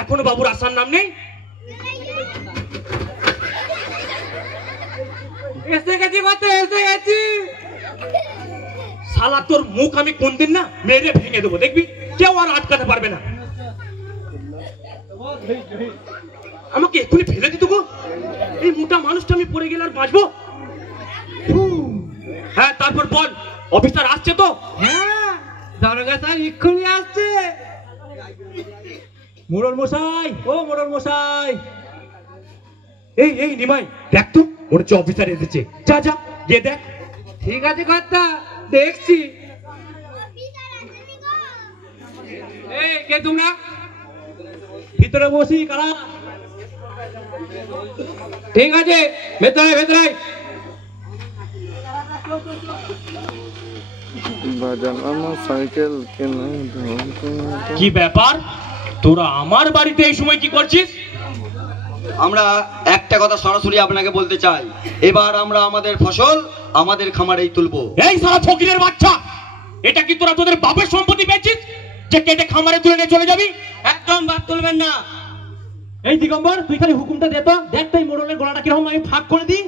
এখনো বাবুর আসার নাম নেই। এসে গেছি বাতে, এসে গেছি। শালা তোর মুখ আমি কোনদিন না মেরে ভেঙে দেবো, দেখবি কেউ আর আটকাতে পারবে না। আমাকে এক্ষুনি ফেলে দিত গো, এই মোটা মানুষটা আমি পড়ে গেলে আর বাঁচবো? হ্যাঁ তারপর বল, অফিসার আসছে তো? হ্যাঁ, দারোগা স্যার এক্ষুনি আসছে। মোড়ল মশাই, ও মোড়ল মশাই। এই নিমাই, দেখ তো মনে হচ্ছে অফিসার এসেছে। যা যা গিয়ে দেখ। ঠিক আছে কর্তা, দেখছি। এই কে তোমরা? ভিতরে বসি কারা? ঠিক আছে, ভেতরে ভেতরে। সাইকেল কি ব্যাপার, তোরা আমার বাড়িতে এই সময় কি করছিস? আমরা একটা কথা সরাসরি আপনাকে বলতে চাই, এবার আমরা আমাদের ফসল আমাদের খামারেই তুলবো। এই সারা ফকিরের বাচ্চা, এটা কি তোরা তোদের বাপের সম্পত্তি পেয়েছিস যে কেটে খামারে তুলে নিয়ে চলে যাবি? একদম বাদ তুলবেন না। এই দিগম্বর, তুই খালি হুকুমটা দে তো, দেখ তো এই মোড়লের গলাটা কিরকম আমি ফাঁক করে দিই।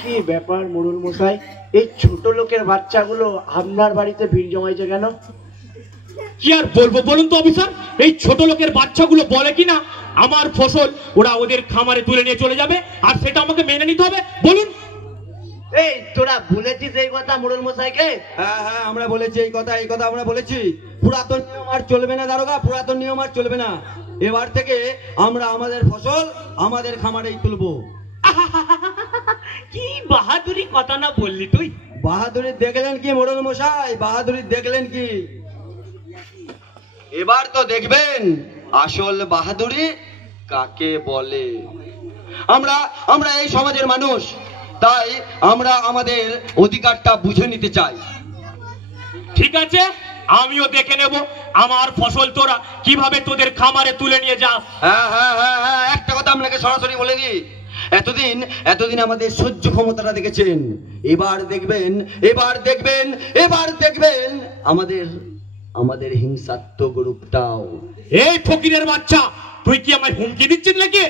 কি ব্যাপার মোড়ল মশাই, এই ছোট লোকের বাচ্চাগুলো আপনার বাড়িতে ভিড় জমাইছে কেন? কি আর বলবো বলুন তো অফিসার, এই ছোট লোকের বাচ্চাগুলো বলে কিনা আমার ফসল ওরা ওদের খামারে তুলে নিয়ে চলে যাবে, আর সেটা আমাকে মেনে নিতে হবে। বলুন। এই তোরা বলেছিস এই কথা মোড়ল মশাইকে? হ্যাঁ হ্যাঁ, আমরা বলেছি এই কথা আমরা বলেছি। পুরাতন নিয়ম আর চলবে না দারোগা, পুরাতন নিয়ম আর চলবে না। এবার থেকে আমরা আমাদের ফসল আমাদের খামারেই তুলবো। কি বাহাদুরি কথা না বললি তুই? বাহাদুরি দেখলেন কি মোড়ল মশাই, বাহাদুরি দেখলেন কি? এবার তো দেখবেন আসল বাহাদুরি কাকে বলে। আমরা এই সমাজের মানুষ, তাই আমরা আমাদের অধিকারটা বুঝে নিতে চাই। ঠিক আছে, আমিও দেখে নেব আমার ফসল তোরা কিভাবে তোদের খামারে তুলে নিয়ে যাস। হ্যাঁ হ্যাঁ হ্যাঁ হ্যাঁ, একটা কথা আপনাকে সরাসরি বলে দিই, এতদিন আমাদের সহ্য ক্ষমতাটা দেখেছেন, এবার দেখবেন আমাদের হিংসাত্মক রূপটাও। এই ফকিরের বাচ্চা, তুই কি আমায় হুমকি দিচ্ছিস নাকি?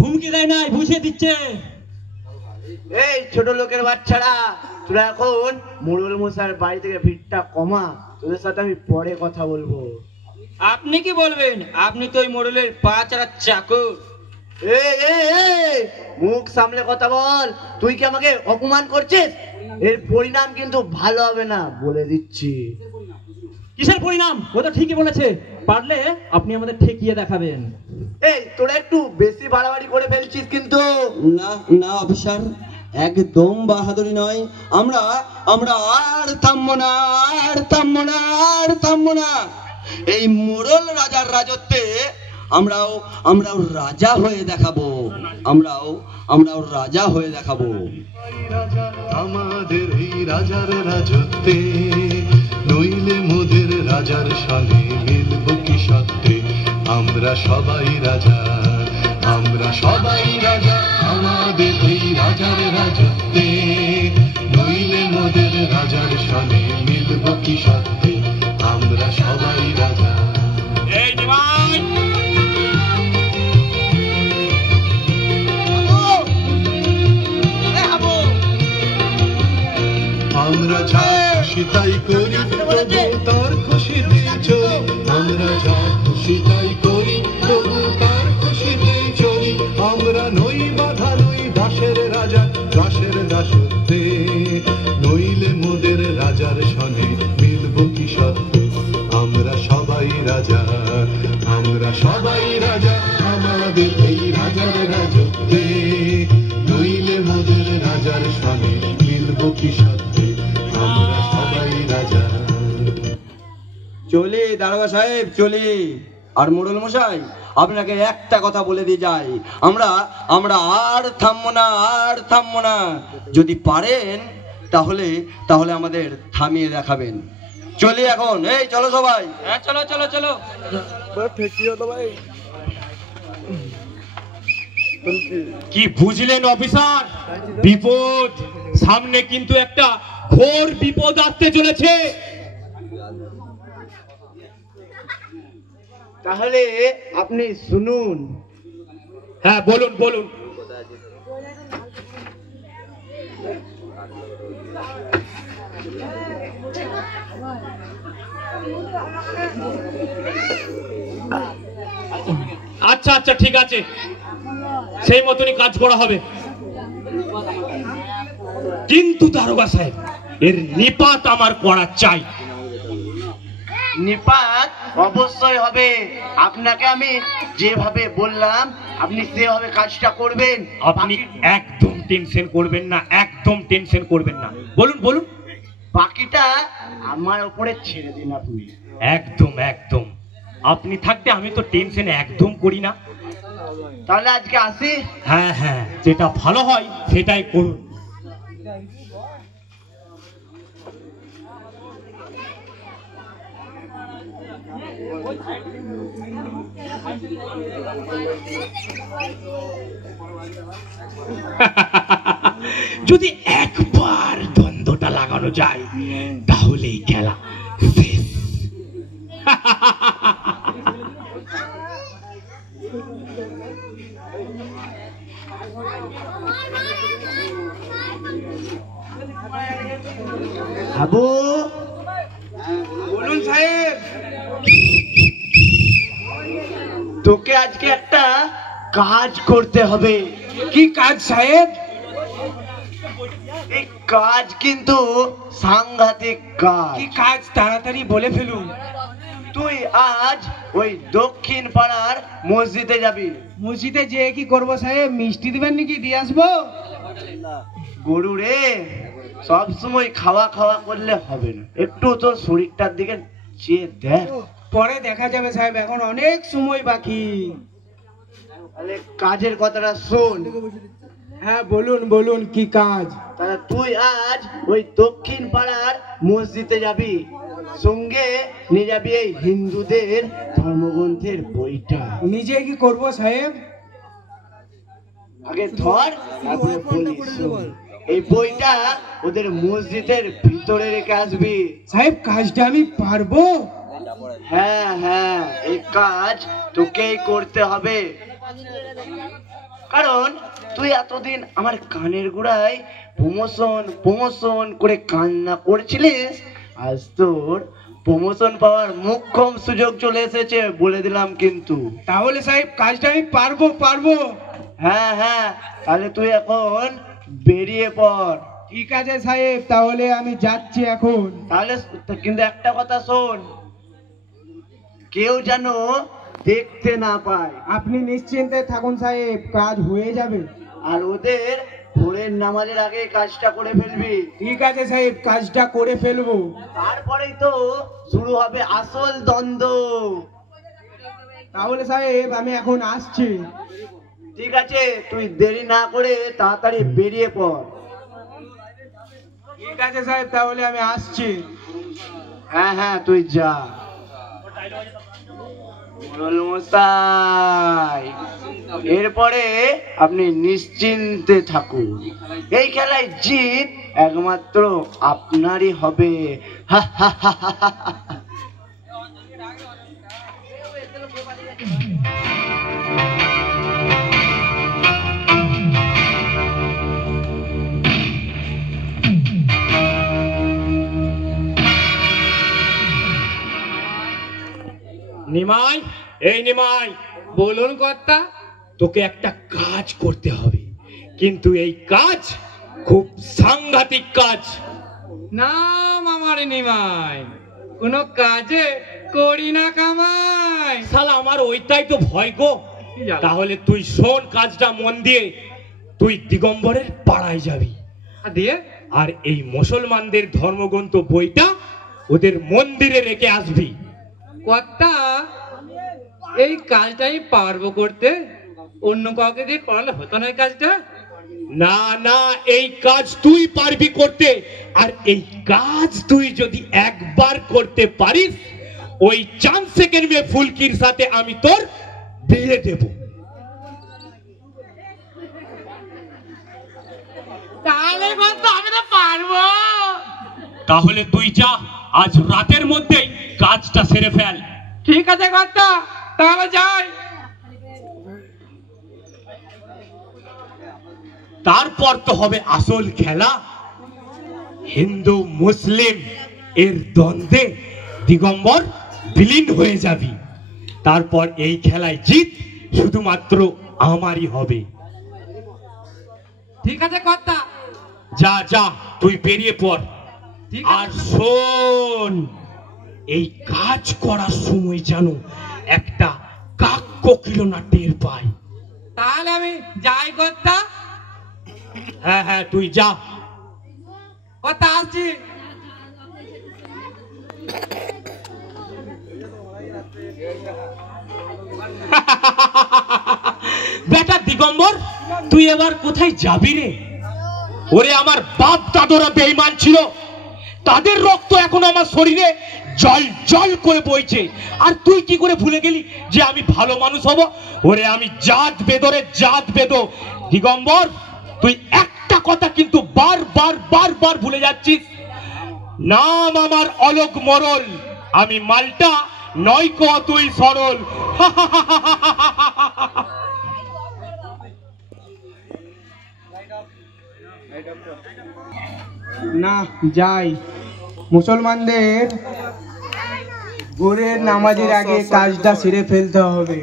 হুমকি দেয় নাই, বুঝিয়ে দিচ্ছে। এই ছোট লোকের বাচ্চারা, তোরা এখন মোড়ল মশাইয়ের বাড়ি থেকে ভিড়টা কমা, তোদের সাথে আমি পরে কথা বলবো। আপনি কি বলবেন? আপনি তো ওই মোড়লের পা চারা চাকর। মুখ সামলে কথা বল, তুই কি আমাকে অপমান করছিস? এর পরিণাম কিন্তু ভালো হবে না, বলে দিচ্ছি। কিসের পরিণাম? ও তো ঠিকই বলেছে, পারলে আপনি আমাদের ঠেকিয়ে দেখাবেন। এই তোরা একটু বেশি বাড়াবাড়ি করে ফেলছিস কিন্তু। না অফিসার, একদম বাহাদুরি নয়। আমরা আর থামবো না। এই মোড়ল রাজার রাজত্বে আমরাও রাজা হয়ে দেখাবো। আমরাও রাজা হয়ে দেখাবো। আমাদের এই রাজার রাজত্বে, নইলে মোদের রাজার সালে মিলব কি সত্যে? আমরা সবাই রাজা, আমাদের এই রাজার রাজত্বে, নইলে মোদের রাজার সালে মিলব কি সত্যে? আমরা সবাই রাজা। এই নিমাই, আমরা যা খুশি তাই করি, প্রভু তার খুশিতে চলি। আমরা যা খুশি তাই করি, প্রভু তার খুশিতে চলি। আমরা নই বাধা, নই দাসের রাজা, দাসের দাসত্বে, নইলে মোদের রাজার সনে মিলব কি সত্যে? আমরা সবাই রাজা, আমাদের এই রাজার রাজত্বে, নইলে মোদের রাজার সনে প্রতিশব্দে আমরা সবাই রাজা। চলি দারোগা সাহেব চলি। আর মোড়ল মশাই আপনাকে একটা কথা বলে দিয়ে যাই, আমরা আমরা আর থামবো না, আর থামবো না। যদি পারেন তাহলে তাহলে আমাদের থামিয়ে দেখাবেন। চলি এখন, এই চলো সবাই। হ্যাঁ চলো চলো চলো। কি বুঝলেন অফিসার? বিপদ সামনে, কিন্তু একটা ঘোর বিপদ আসতে চলেছে। তাহলে আপনি শুনুন। হ্যাঁ বলুন বলুন। আচ্ছা আচ্ছা ঠিক আছে, সেই মতনই কাজ করা হবে। কিন্তু দারোগা সাহেব, এর নিপাত আমার করা চাই। নিপাত অবশ্যই হবে। আপনাকে আমি যেভাবে বললাম আপনি সেভাবে কাজটা করবেন। আপনি একদম টেনশন করবেন না, একদম টেনশন করবেন না। বলুন বলুন। বাকিটা আমার উপরে ছেড়ে দিন আপনি। একদম একদম, আপনি থাকতে আমি তো টেনশন একদম করি না। তাহলে আজকে আসি। হ্যাঁ হ্যাঁ, যেটা ভালো হয় সেটাই করুন। যদি একবার দ্বন্দ্বটা লাগানো যায় তাহলেই খেলা শেষ। বাবু বলুন সাহেব। তোকে আজকে একটা কাজ করতে হবে। কি কাজ সাহেব? এই কাজ কিন্তু সাংঘাতিক কাজ। কি কাজ তাড়াতাড়ি বলে ফেলুন। তুই আজ ওই দক্ষিণ পাড়ার মসজিদে যাবি। মসজিদে যেয়ে কি করবো সাহেব? মিষ্টি দিবেন নাকি? দিয়ে আসবো? গরু রে, সব সময় খাওয়া খাওয়া করলে হবে না, একটু তোর শরীরটার দিকে চেয়ে দেখ। পরে দেখা যাবে সাহেব, এখন অনেক সময় বাকি। তাহলে কাজের কথাটা শোন। হ্যাঁ বলুন বলুন, কি কাজ? তাহলে তুই আজ ওই দক্ষিণ পাড়ার মসজিদে যাবি, সঙ্গে নিয়ে যাবি এই হিন্দুদের ধর্মগ্রন্থের বইটা। নিজে কি করব সাহেব? আগে ধর, তারপরে বলিস। শোন, এই বইটা ওদের মসজিদের ভিতরে রেখে আসবি। সাহেব কাজটা আমি পারবো? হ্যাঁ হ্যাঁ, এই কাজ তোকেই করতে হবে। কারণ তুই এতদিন আমার কানের গোড়ায় প্রমোশন প্রমোশন করে কান্না করছিলিস, আজ তোর প্রমোশন পাওয়ার মোক্ষম সুযোগ চলে এসেছে, বলে দিলাম কিন্তু। তাহলে সাহেব কাজটা আমি পারবো পারবো। হ্যাঁ হ্যাঁ, তাহলে তুই এখন বেরিয়ে পড়। ঠিক আছে সাহেব, তাহলে আমি যাচ্ছি এখন। তাহলে কিন্তু একটা কথা শোন, কেউ যেন দেখতে না পায়। আপনি নিশ্চিন্তে থাকুন সাহেব, কাজ হয়ে যাবে। আর ওদের ভোরের নামাজের আগে কাজটা করে ফেলবি। ঠিক আছে সাহেব, কাজটা করে ফেলবো। তারপরেই তো শুরু হবে আসল দ্বন্দ্ব। তাহলে সাহেব আমি এখন আসছি। ঠিক আছে, তুই দেরি না করে তাড়াতাড়ি বেরিয়ে পড়। ঠিক আছে সাহেব, তাহলে আমি আসছি। হ্যাঁ হ্যাঁ, তুই যা। মোড়ল মশাই, এরপরে আপনি নিশ্চিন্তে থাকুন। এই খেলায় জিত একমাত্র আপনারই হবে। হা হা হা হা হা। নিমাই, এই নিমাই। বলুন কর্তা। তোকে একটা কাজ করতে হবে, কিন্তু এই কাজ খুব সাংঘাতিক কাজ। নাম আমার নিমাই, কোনো কাজে করি না কামাই। শালা আমার ওইটাই তো ভয় গো। তাহলে তুই শোন কাজটা মন দিয়ে। তুই দিগম্বরের পাড়ায় যাবি, দিয়ে আর এই মুসলমানদের ধর্মগ্রন্থ বইটা ওদের মন্দিরে রেখে আসবি। কর্তা এই কাজটাই পারবো করতে, অন্য কাউকে দিয়ে করালে হতো না এই কাজটা। না না, এই কাজ তুই পারবি করতে, আর এই কাজ তুই যদি একবার করতে পারিস, ওই চাঁদ সেকেন্ড মেয়ে ফুলকির সাথে আমি তোর বিয়ে দেব। তাহলে কর্তা আমি তো পারবো। তাহলে তুই যা, আজ রাতের মধ্যেই কাজটা সেরে ফেল। ঠিক আছে কর্তা, তাহলে যাই। তারপর তো হবে আসল খেলা, হিন্দু মুসলিম এর দ্বন্দ্বে দিগম্বর বিলীন হয়ে যাবি। তারপর এই খেলায় জিত শুধুমাত্র আমারই হবে। ঠিক আছে কর্তা। যা যা, তুই বেরিয়ে পড়। আর শোন, এই কাজ করার সময় যেন একটা কাক কোকিল না টের পায়। তাহলে আমি যাই কর্তা। হ্যাঁ হ্যাঁ, তুই যা। কর্তা আসছি। বেটা দিগম্বর, তুই এবার কোথায় যাবি রে? ওরে আমার বাপ দাদুরা বেঈমান ছিল, তাদের রক্ত এখন আমার শরীরে জল জল করে বইছে, আর তুই কি করে ভুলে গেলি যে আমি ভালো মানুষ হব? ওরে আমি জাত বেদরে জাত বেদ। দিগম্বর, তুই একটা কথা কিন্তু বারবার বারবার ভুলে যাচ্ছিস। নাম আমার অলোক মরল, আমি মালটা নয়কো তুই সরল। না যাই, মুসলমানদের ভোরের নামাজের আগে কাজটা সেরে ফেলতে হবে।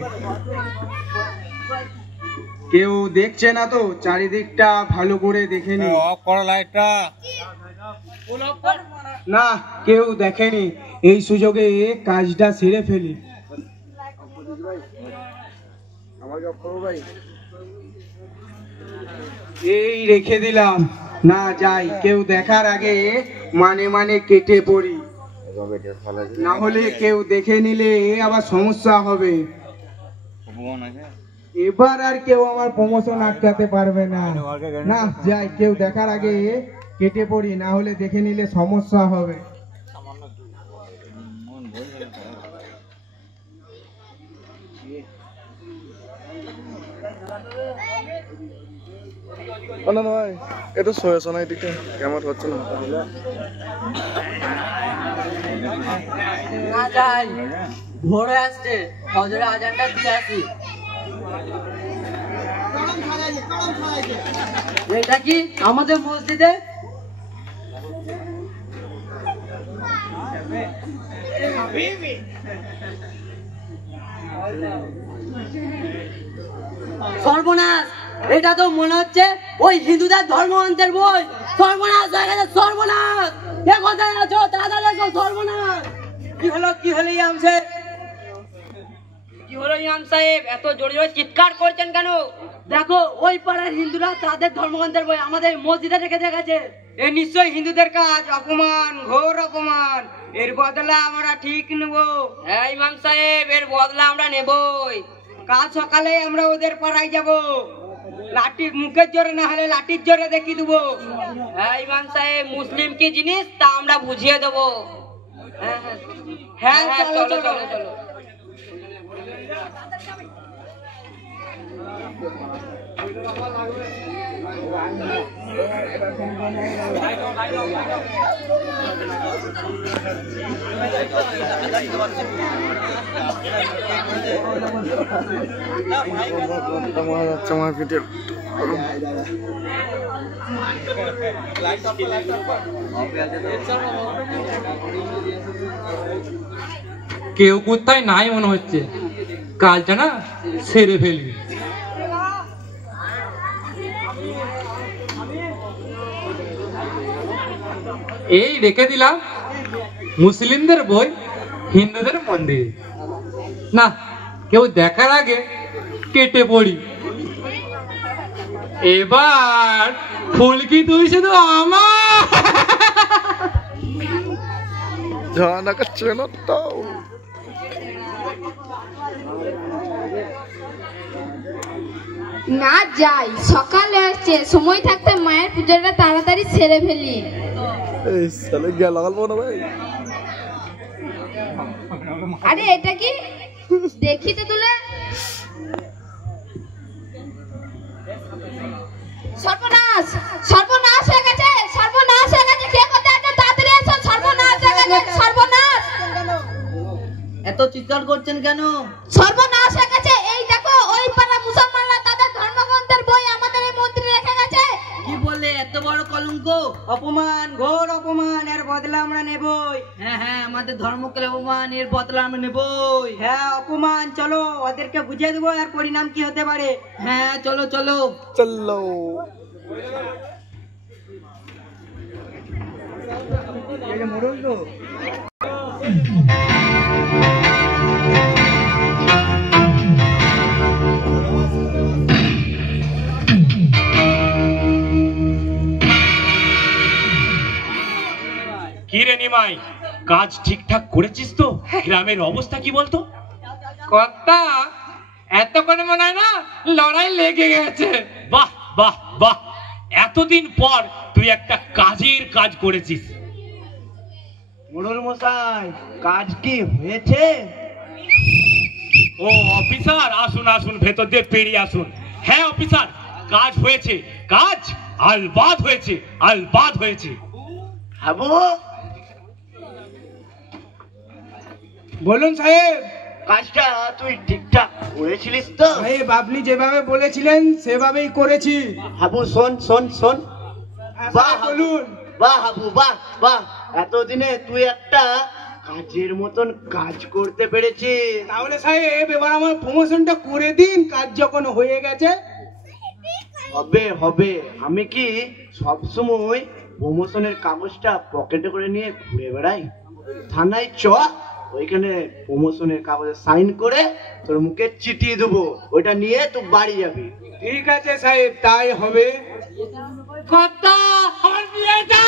কেউ দেখছে না তো? চারিদিকটা ভালো করে দেখে নি। না, কেউ দেখেনি, এই সুযোগে কাজটা সেরে ফেলি। এই রেখে দিলাম। না যাই, কেউ দেখার আগে মানে মানে কেটে পড়ি, না হলে কেউ দেখে নিলে আবার সমস্যা হবে। এবার আর কেউ আমার প্রমোশন আটকাতে পারবে না। না যাই, কেউ দেখার আগে কেটে পড়ি, না হলে দেখে নিলে সমস্যা হবে। না নয়, এটা সয়েছ না, এদিকে কেমন হচ্ছে না। না যাই, ভোরে আসছে, ফজরের আজানটা দিয়ে আসি। এটা কি আমাদের মসজিদে? সর্বনাশ, এটা তো মনে হচ্ছে ওই হিন্দুদের ধর্মগ্রন্থের বই। সর্বনাশ হয়ে গেছে, সর্বনাশ। এ কোথায় আছো? তাড়াতাড়ি এসো, সর্বনাশ। কি হলো কি হলো ইমাম সাহেব? কি হলো ইমাম সাহেব, এত জোরে জোরে চিৎকার করছেন কেন? দেখো, ওই পাড়ার হিন্দুরা তাদের ধর্মগ্রন্থের বই আমাদের মসজিদে রেখে গেছে। এ নিশ্চয়ই হিন্দুদের কাজ, অপমান, ঘোর অপমান। এর বদলা আমরা ঠিক নেব। হ্যাঁ ইমাম সাহেব, এর বদলা আমরা নেবই। কাল সকালে আমরা ওদের পাড়ায় যাব, লাঠির মুখের জোরে না হলে লাঠির জোরে দেখিয়ে দেবো। হ্যাঁ ইমাম সাহেব, মুসলিম কি জিনিস তা আমরা বুঝিয়ে দেবো। হ্যাঁ হ্যাঁ হ্যাঁ, চলো চলো চলো। আমার ভিডিও কেউ কোথায় নাই মনে হচ্ছে, কাজটা না সেরে ফেলবি। এই রেখে দিলাম মুসলিমদের বই হিন্দুদের মন্দিরে। না, কেউ দেখার আগে কেটে পড়ি। এবার ফুলকি তুই শুধু আমার জানাকে চেনো তো? না যাই, সকালে আসছে, সময় থাকতে মায়ের পুজোটা তাড়াতাড়ি সেরে ফেলি। এই সালে গেল না ভাই। আরে এটা কি দেখি তো তুলে। সর্বনাশ, সর্বনাশ হয়ে গেছে, সর্বনাশ হয়ে গেছে। কে কোথায় আছো? তাড়াতাড়ি এসো, সর্বনাশ হয়ে গেছে, সর্বনাশ। এত চিৎকার করছেন কেন? সর্বনাশ হয়ে গেছে। এই দেখো, ওই পাড়া মুসলমানরা তাদের ধর্মগ্রন্থের বই আমাদের এই মন্দিরে রেখে গেছে। কি বলে? এত বড় কলঙ্ক, অপমান, ঘোর অপমান। এর বদলা আমরা নেবই। হ্যাঁ হ্যাঁ, আমাদের ধর্মকে অপমান, এর বদলা আমরা নেবই। হ্যাঁ অপমান, চলো ওদেরকে বুঝিয়ে দেবো এর পরিণাম কি হতে পারে। হ্যাঁ চলো চলো চলো। কি রে নিমাই, কাজ ঠিকঠাক করেছিস তো? গ্রামের অবস্থা কি বলতো? কর্তা, এতক্ষণে মনে হয় না লড়াই লেগে গেছে। বাহ বাহ বাহ, এতদিন পর তুই একটা কাজের কাজ করেছিস। মোড়ল মশাই, কাজ কি হয়েছে? ও অফিসার, আসুন আসুন, ভেতর দিয়ে পেরিয়ে আসুন। হ্যাঁ অফিসার, কাজ হয়েছে, কাজ আলবাদ হয়েছে, আলবাদ হয়েছে। হাবু, বলুন সাহেব। কাজটা তুই ঠিকঠাক করেছিলিস তো? সাহেব, আপনি যেভাবে বলেছিলেন সেভাবেই করেছি। হাবু শোন শোন শোন। বাহ বলুন। বাহ হাবু, বাহ বাহ, এতদিনে তুই একটা কাজের মতন কাজ করতে পেরেছিস। তাহলে সাহেব এবার আমার প্রমোশনটা করে দিন, কাজ যখন হয়ে গেছে। হবে হবে। আমি কি সবসময় প্রমোশনের কাগজটা পকেটে করে নিয়ে ঘুরে বেড়াই? থানায় চ, ওইখানে প্রমোশনের কাগজে সাইন করে তোর মুখে চিঠিয়ে দেবো, ওইটা নিয়ে তুই বাড়ি যাবি। ঠিক আছে সাহেব, তাই হবে। কর্তা, আমার বিয়েটা।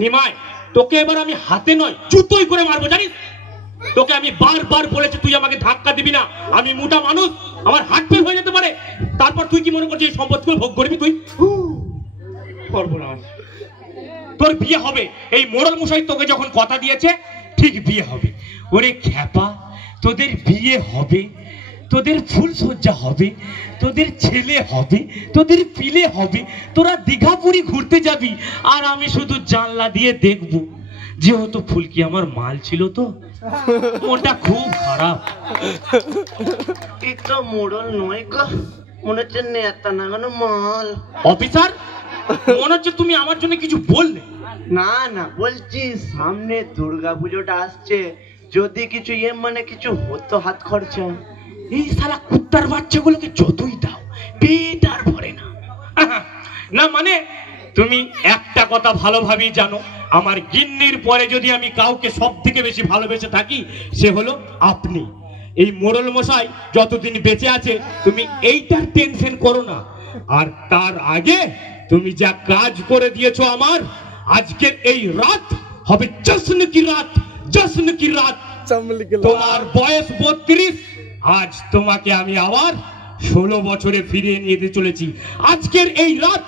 নিমাই, তোকে এবার আমি হাতে নয় জুতোই করে মারবো, জানিস? তোকে আমি বারবার বলেছি তুই আমাকে ধাক্কা দিবি না। আমি মোটা মানুষ, আমার হাত ফেল হয়ে যেতে পারে। তারপর তুই কি মনে করছিস এই সম্পত্তিগুলো ভোগ করবি? তুই সর্বনাশ। তোর বিয়ে হবে, এই মোড়ল মশাই তোকে যখন কথা দিয়েছে ঠিক বিয়ে হবে। ওরে খ্যাপা, তোদের বিয়ে হবে, তোদের ফুল সজ্জা হবে, তোদের ছেলে হবে, তোদের পিলে হবে, তোরা দীঘা পুরী ঘুরতে যাবি, আর আমি শুধু জানলা দিয়ে দেখবো। যেহেতু ফুলকি আমার মাল ছিল তো মনটা খুব খারাপ। এই তো মোড়ল নয় গো, মনে হচ্ছে নেতা নাগানো মাল। অফিসার, মনে হচ্ছে তুমি আমার জন্য কিছু বললে। না না, বলছি সামনে দুর্গা পুজোটা আসছে, যদি কিছু মানে কিছু হতো হাত খরচা। এই শালা কুত্তার বাচ্চাগুলোকে যতই দাও পেট আর ভরে না। না মানে তুমি একটা কথা ভালোভাবেই জানো, আমার গিন্নির পরে যদি আমি কাউকে সব থেকে বেশি ভালোবেসে থাকি সে হলো আপনি। এই মোড়ল মশাই যতদিন বেঁচে আছে তুমি এইটার টেনশন করো না। আর তার আগে তুমি যা কাজ করে দিয়েছো আমার, আজকের এই রাত হবে জশ্ন কি রাত, জশ্ন কি রাত। তোমার বয়স 32, আজ তোমাকে আমি আবার 16 বছরে ফিরিয়ে নিয়ে যেতে চলেছি। আজকের এই রাত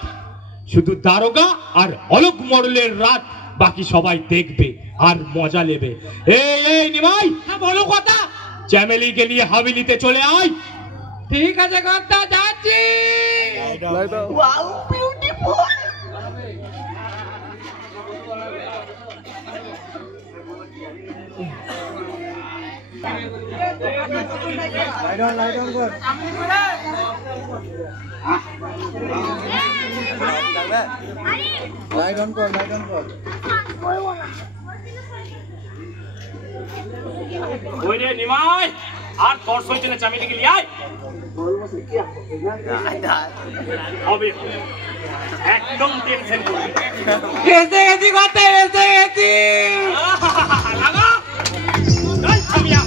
শুধু দারোগা আর অলোক মডেলের রাত, বাকি সবাই দেখবে আর মজা নেবে। এই নিমাই, বলো কথা। চ্যামেলিকে নিয়ে হাবিলিতে চলে আয়। ঠিক আছে কর্তা, যাচ্ছি। Wow, beautiful. লাইট অন কর। লাইট অন কর, লাইট অন কর। ওই রে নিমাই, আর তোর সইতে না, চামিলিকে নিয়ে আয়। হবে, একদম টেনশন করবি। এসে গেছি কর্তা, এসে গেছি। লাগা এই ছামিয়া।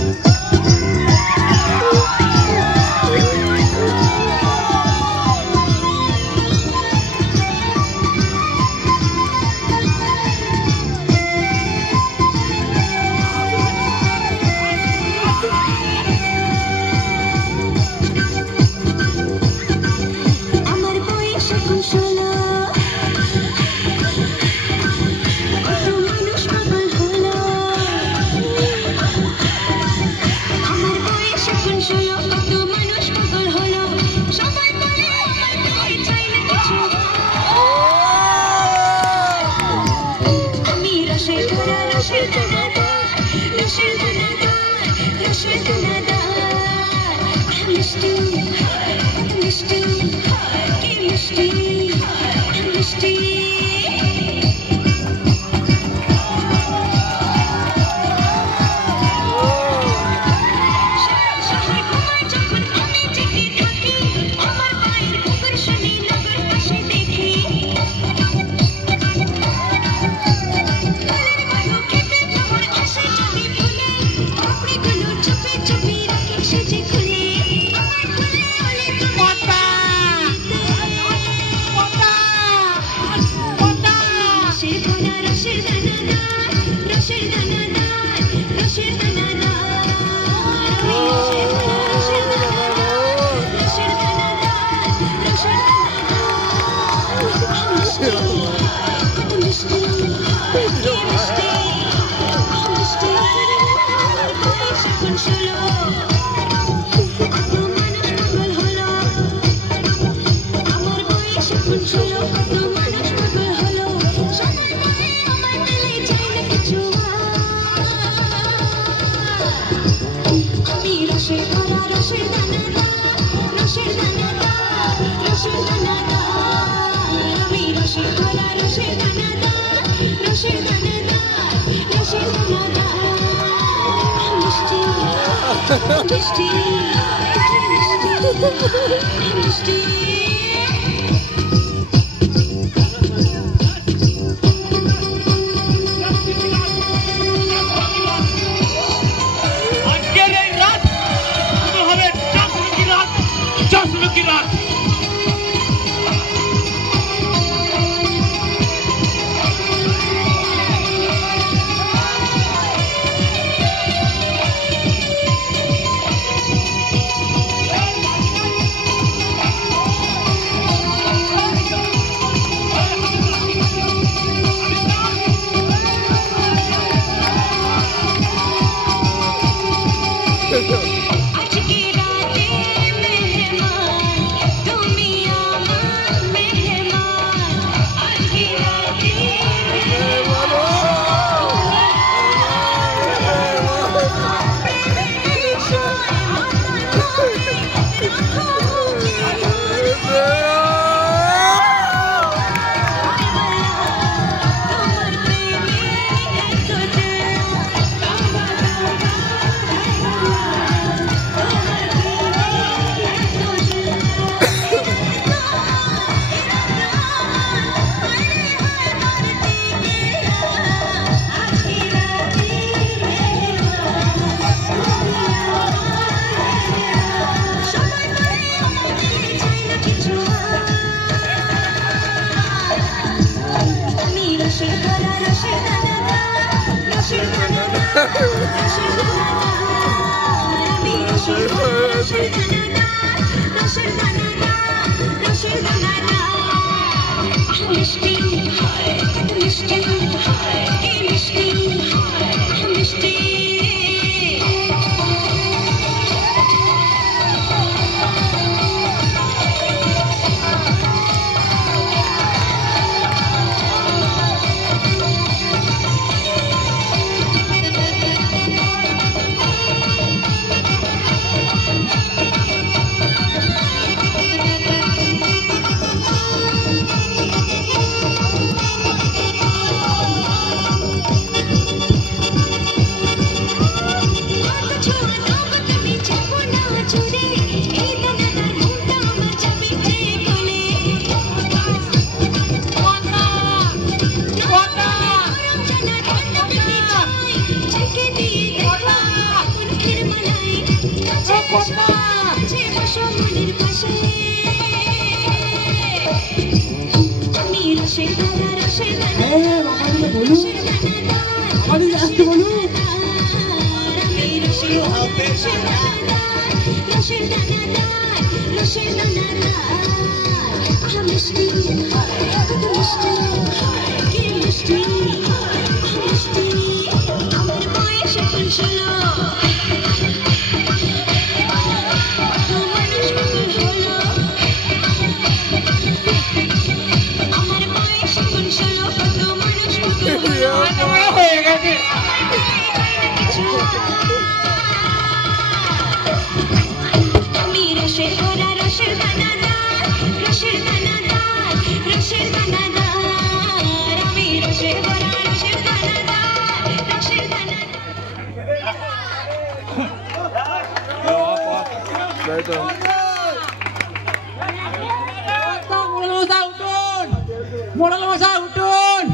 মোড়ল মশাই উঠুন।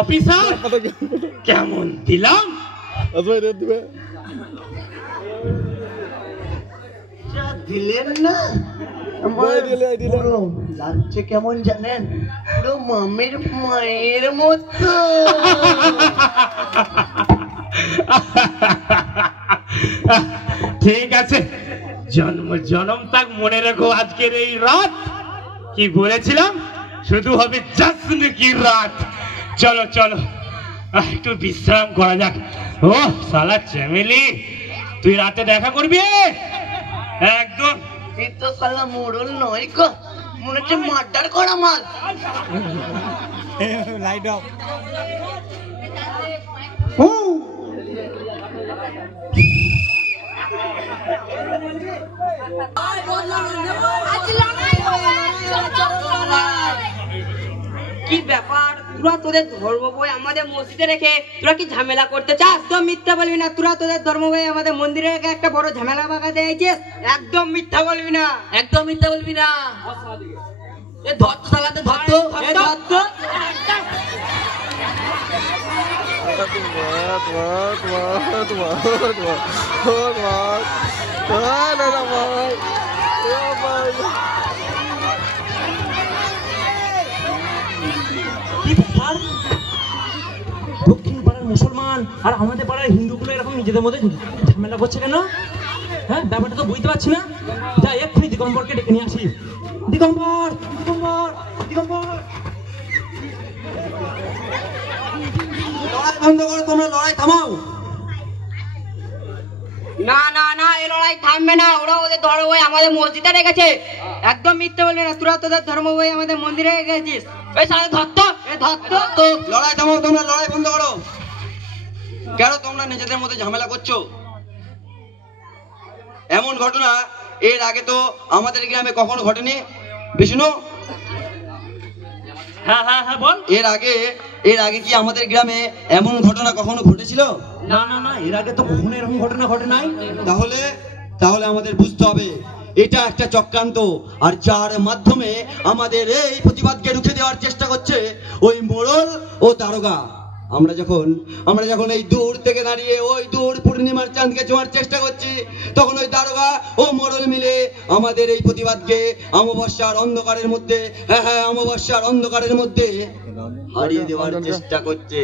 অফিসার কেমন দিলাম? দিলেন না লাগছে কেমন জানেন? পুরো মামের মায়ের মতো। ঠিক আছে, জন্ম জনম তাক মনে রেখো আজকের এই রাত। কি বলেছিলাম? শুধু হবে জশ্ন কি রাত। চলো চলো একটু বিশ্রাম করা যাক। ও শালা চ্যামেলি, তুই রাতে দেখা করবি একদম? এই তো শালা মোড়ল নয় গো, মনে হচ্ছে মার্ডার করা মাল। Light off. কি ব্যাপার, তোরা তোদের ধর্ম বই আমাদের মসজিদে রেখে তোরা কি ঝামেলা করতে চাস? একদম মিথ্যা বলবি না। তোরা তোদের ধর্ম বই আমাদের মন্দিরে রেখে একটা বড় ঝামেলা বাগাতে আইছিস। একদম মিথ্যা বলবি না, একদম মিথ্যা বলবি না। এ ধত্ত সালাতে ধত্ত, এ ধত্ত। দক্ষিণ পাড়ার মুসলমান আর আমাদের পাড়ার হিন্দুগুলো এরকম নিজেদের মধ্যে ঝামেলা করছে কেন? হ্যাঁ, ব্যাপারটা তো বুঝতে পারছি না। যা এক্ষুনি দিগম্বরকে ডেকে নিয়ে আসি। দিগম্বর, দিগম্বর, দিগম্বর। লড়াই বন্ধ করো, তোমরা লড়াই থামাও। না না না, এই লড়াই থামবে না। ওরা ওদের ধর্ম বই আমাদের মসজিদে রেখেছে। একদম মিথ্যা বলবি না। তোরা তোদের ধর্ম বই আমাদের মন্দিরে রেখেছিস। এই সাথে ধত্ত, এ ধত্ত। লড়াই থামাও, তোমরা লড়াই বন্ধ করো। কেন তোমরা নিজেদের মধ্যে ঝামেলা করছো? এমন ঘটনা এর আগে তো আমাদের গ্রামে কখনো ঘটেনি বিষ্ণু। হ্যাঁ হ্যাঁ হ্যাঁ বল। এর আগে কি আমাদের গ্রামে এমন ঘটনা কখনো ঘটেছিল? না না না, এর আগে তো কখনো এরকম ঘটনা ঘটে নাই। তাহলে আমাদের বুঝতে হবে এটা একটা চক্রান্ত, আর যার মাধ্যমে আমাদের এই প্রতিবাদকে রুখে দেওয়ার চেষ্টা করছে ওই মোড়ল ও দারোগা। আমরা যখন এই দূর থেকে দাঁড়িয়ে ওই দূর পূর্ণিমার চাঁদকে ছোঁয়ার চেষ্টা করছি, তখন ওই দারোগা ও মোড়ল মিলে আমাদের এই প্রতিবাদকে অমাবস্যার অন্ধকারের মধ্যে, হ্যাঁ অমাবস্যার অন্ধকারের মধ্যে হারিয়ে দেওয়ার চেষ্টা করছে।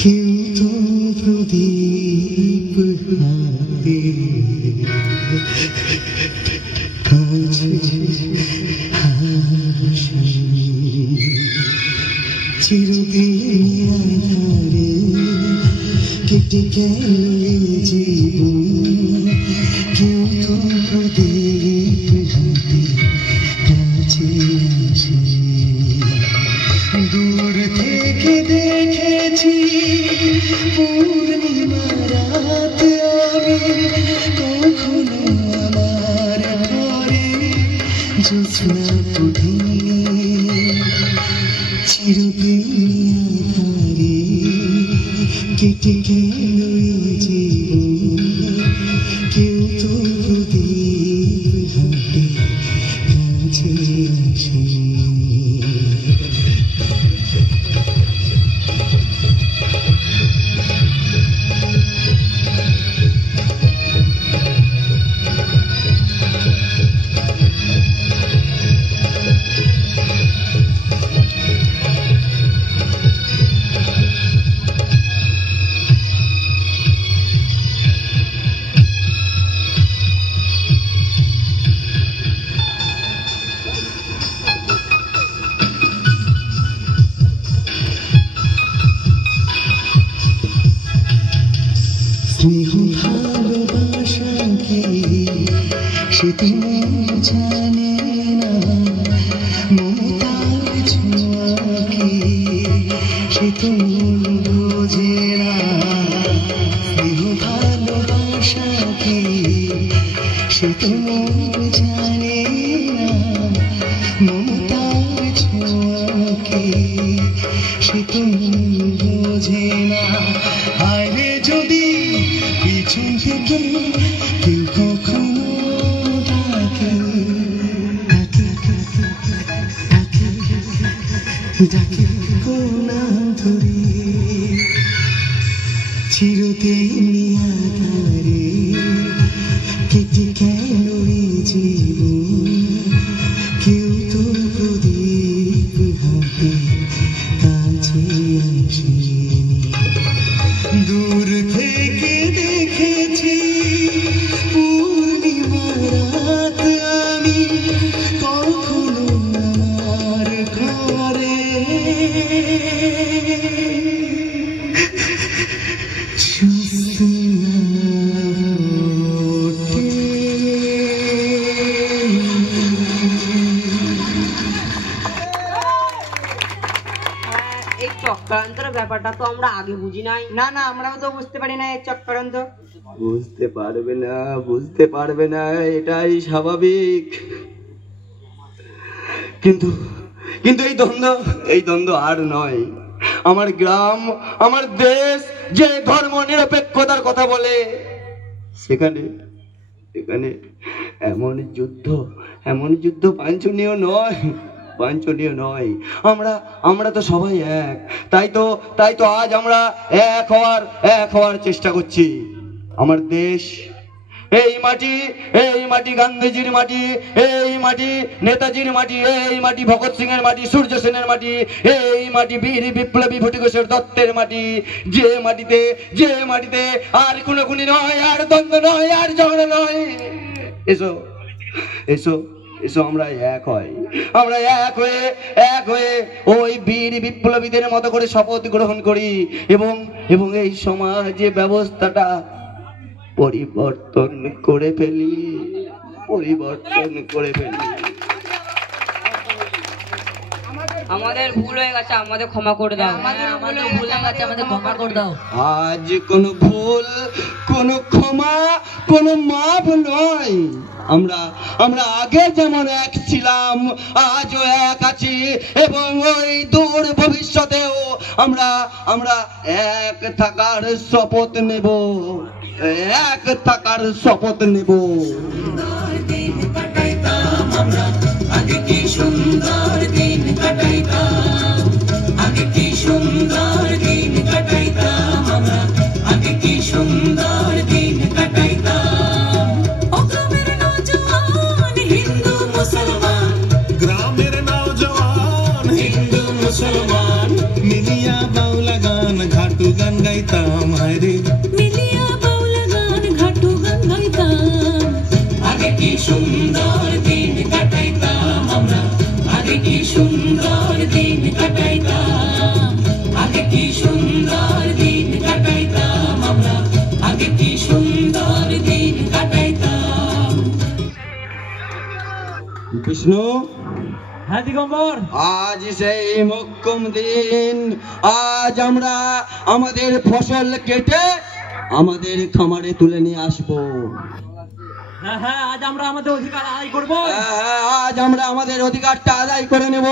কেউ তো প্রদীপ হাতে কাছে হাসি চিরদিন আধারে কেটে গেল এই জীবন। কেউ তো প্রদীপ হাতে কাছে হাসি দূর থেকে দেখেছি পূর্ণিমা রাত আমি, কখনো আমার ঘরে জ্যোৎস্না পুঁথি চিরদিন আধারে কেটে গেল জীবন। কেউ তো প্রদীপ হাতে কাছে আসে। স্নেহ ভালোবাসাকে সে তুমি জানে না। ডাকি কোন নাম ধরে চিরদিন আধারে কেটে কেন এই জীবন কেউ তো প্রদীপ হাতে কাছে আসেনি দূর থেকে দেখেছি পূর্ণিমা রাত আমি কখনো আমার ঘরে এই চক্রান্তের ব্যাপারটা তো আমরা আগে বুঝি নাই। না না, আমরাও তো বুঝতে পারি না এই চক্রান্ত। বুঝতে পারবে না, এটাই স্বাভাবিক। কিন্তু কিন্তু এই দ্বন্দ্ব আর নয়। আমার গ্রাম, আমার দেশ যে ধর্ম নিরপেক্ষতার কথা বলে, সেখানে এমন যুদ্ধ বাঞ্ছনীয় নয়। আমরা তো সবাই এক। তাই তো আজ আমরা এক হওয়ার চেষ্টা করছি। আমার দেশ, এই মাটি গান্ধীজির মাটি, এই মাটি নেতাজির মাটি, এই মাটি ভগৎ সিং এর মাটি, সূর্য সেনের মাটি, এই মাটি বীর বিপ্লবী ভট্টকেশ্বর দত্তের মাটি, যে মাটিতে আর কোনো খুনি নয়, আর দ্বন্দ্ব নয়, আর ঝগড়া নয়। এসো আমরা এক হয়ে ওই বীর বিপ্লবীদের মতো করে শপথ গ্রহণ করি এবং এই সমাজ ব্যবস্থাটা পরিবর্তন করে ফেলি। আমাদের ভুল হয়ে গেছে, আমাদের ক্ষমা করে দাও। আমাদের ভুল হয়ে গেছে, আমাদের ক্ষমা করে দাও। আজ কোনো ভুল, কোনো ক্ষমা, কোনো মাপ নয়। আমরা আগে যেমন এক ছিলাম, আজও এক আছি এবং ওই দূর ভবিষ্যতেও আমরা এক থাকার শপথ নেব। আগে কি সুন্দর দিন কাটাইতাম, আগে কি সুন্দর দিন কাটাইতাম আমরা, আগে কি সুন্দর দিন কাটাইতাম। ও গ্রামের নওজওয়ান হিন্দু মুসলমান, গ্রামের নওজওয়ান হিন্দু মুসলমান, মিলিয়া বাউলা গান ঘাটু গান গাইতাম, হায়রে মিলিয়া বাউলা গান ঘাটু গান গাইতাম। আগে কি সুন্দর দিন কাটাইতাম আমরা, আগে কি সুন্দর দিন কাটাইতাম, আগে কি সুন্দর দিন কাটাইতাম আমরা, আগে কি সুন্দর দিন কাটাইতাম। বিষ্ণু, হ্যাঁ দিগম্বর, আজ সেই মোক্ষম দিন। আজ আমরা আমাদের ফসল কেটে আমাদের খামারে তুলে নিয়ে আসবো। হ্যাঁ, আজ আমরা আমাদের অধিকার আদায় করব। আজ আমরা আমাদের অধিকারটা আদায় করে নেব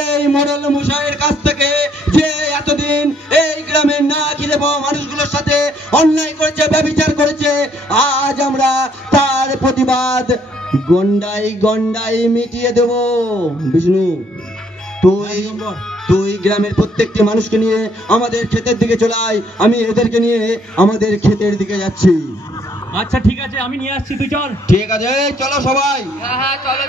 এই মোড়ল মশাইয়ের কাছ থেকে, যে এতদিন এই গ্রামের না খেতে পাওয়া মানুষগুলোর সাথে অন্যায় করেছে, ব্যভিচার করেছে। আজ আমরা তার প্রতিবাদ গন্ডায় মিটিয়ে দেব। বিষ্ণু, তুই গ্রামের প্রত্যেকটি মানুষকে নিয়ে আমাদের ক্ষেতের দিকে চলে আয়। আমি এদেরকে নিয়ে আমাদের ক্ষেতের দিকে যাচ্ছি। আচ্ছা ঠিক আছে, আমি নিয়ে আসছি, তুই চল। ঠিক আছে, চলো সবাই। হ্যাঁ, চলো।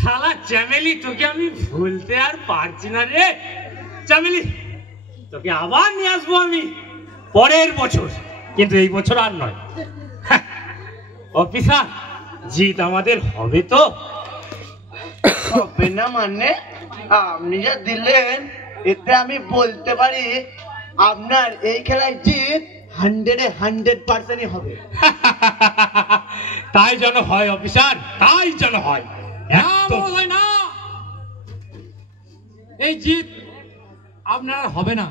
শালা চ্যামেলি, তোকে আমি ভুলতে আর পারছি না রে। চ্যামেলি, তোকে আবার নিয়ে আসবো আমি পরের বছর, কিন্তু এই বছর আর নয়। অফিসার, জিত আমাদের হবে তো? হবে না মানে? আপনি যা দিলেন এতে আমি বলতে পারি আপনার এই খেলায় জিত 100% হবে। তাই যেন হয় অফিসার, তাই যেন হয়। না, এই জিত আপনার হবে না।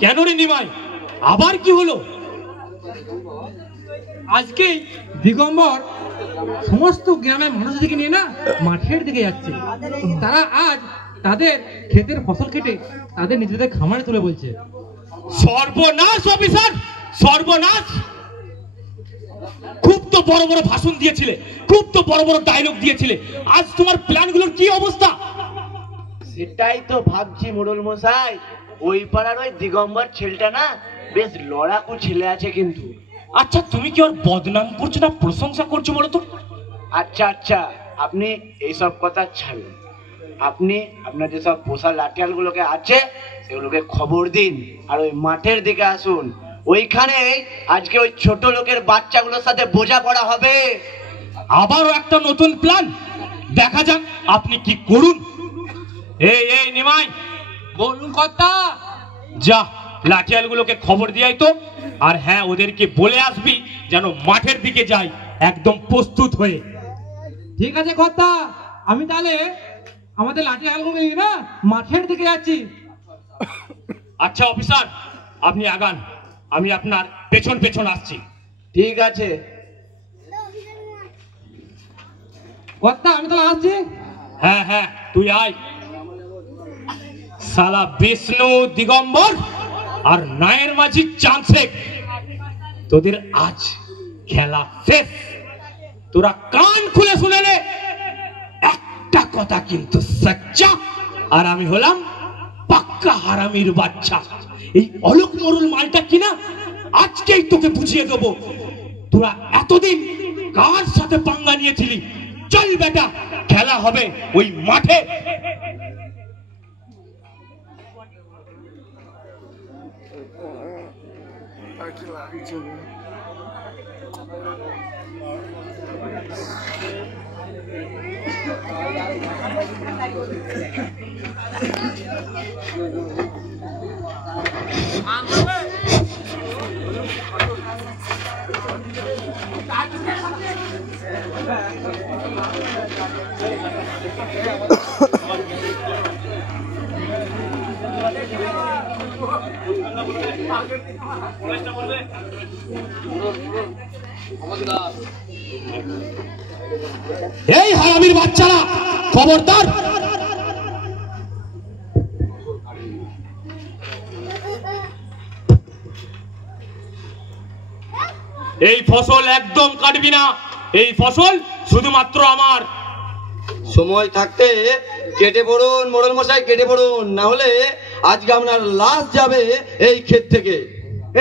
কেন রে নিমাই, আবার কি হলো? আজকে দিগম্বর সমস্ত গ্রামের মানুষদেরকে নিয়ে না মাঠের দিকে যাচ্ছে। তারা আজ তাদের ক্ষেতের ফসল কেটে তাদের নিজেদের খামারে তুলে বলছে। সর্বনাশ অফিসার, সর্বনাশ! খুব তো বড় বড় ভাষণ দিয়েছিলে, খুব তো বড় বড় ডায়লগ দিয়েছিলে, আজ তোমার প্ল্যানগুলোর কি অবস্থা? সেটাই তো ভাবছি মোড়ল মশাই, ওই পাড়ার ওই দিগম্বর ছেলেটা না বেশ লড়াকু ছেলে আছে কিন্তু। আচ্ছা, তুমি কি ওর বদনাম করছো না প্রশংসা করছো বলো তো? আচ্ছা আচ্ছা, আপনি এইসব কথা ছাড়ুন। আপনি আপনার যেসব পোষা লাঠিয়াল গুলোকে আছে সেগুলোকে খবর দিন, আর ওই মাঠের দিকে আসুন। ওইখানে আজকে ওই ছোট লোকের বাচ্চাগুলোর সাথে বোঝা করা হবে। আবারও একটা নতুন প্ল্যান, দেখা যাক আপনি কি করুন। এই এই নিমাই, বলুন কর্তা। যা লাঠিয়াল গুলোকে খবর দিয়াই তো, আর হ্যাঁ ওদেরকে বলে আসবি যেন মাঠের দিকে যাই একদম প্রস্তুত হয়ে। ঠিক আছে কর্তা, আমি তাহলে আমাদের লাঠি আলগুলো নিয়ে না মাঠের দিকে যাচ্ছি। আচ্ছা অফিসার, আপনি আগান, আমি আপনার পেছন পেছন আসছি। ঠিক আছে কর্তা, আমি তাহলে আসছি। হ্যাঁ হ্যাঁ, তুই আয়। সালা বিষ্ণু, দিগম্বর আর নায়ের মাঝি চাঁদ শেখ, তোদের আজ খেলা শেষ। তোরা কান খুলে শুনে নে, একটা কথা কিন্তু সচ্চা, আর আমি হলাম পাক্কা হারামির বাচ্চা। এই অলোক মরুল মালটা কিনা আজকেই তোকে বুঝিয়ে দেবো তোরা এতদিন কার সাথে পাঙ্গা নিয়েছিলি। চল বেটা, খেলা হবে ওই মাঠে। এই হারামির বাচ্চারা, খবরদার! এই ফসল একদম কাটবি না, এই ফসল শুধুমাত্র আমার। সময় থাকতে কেটে পড়ুন মোড়ল মশাই, কেটে পড়ুন, না হলে আজকে আপনার লাশ যাবে এই ক্ষেত থেকে।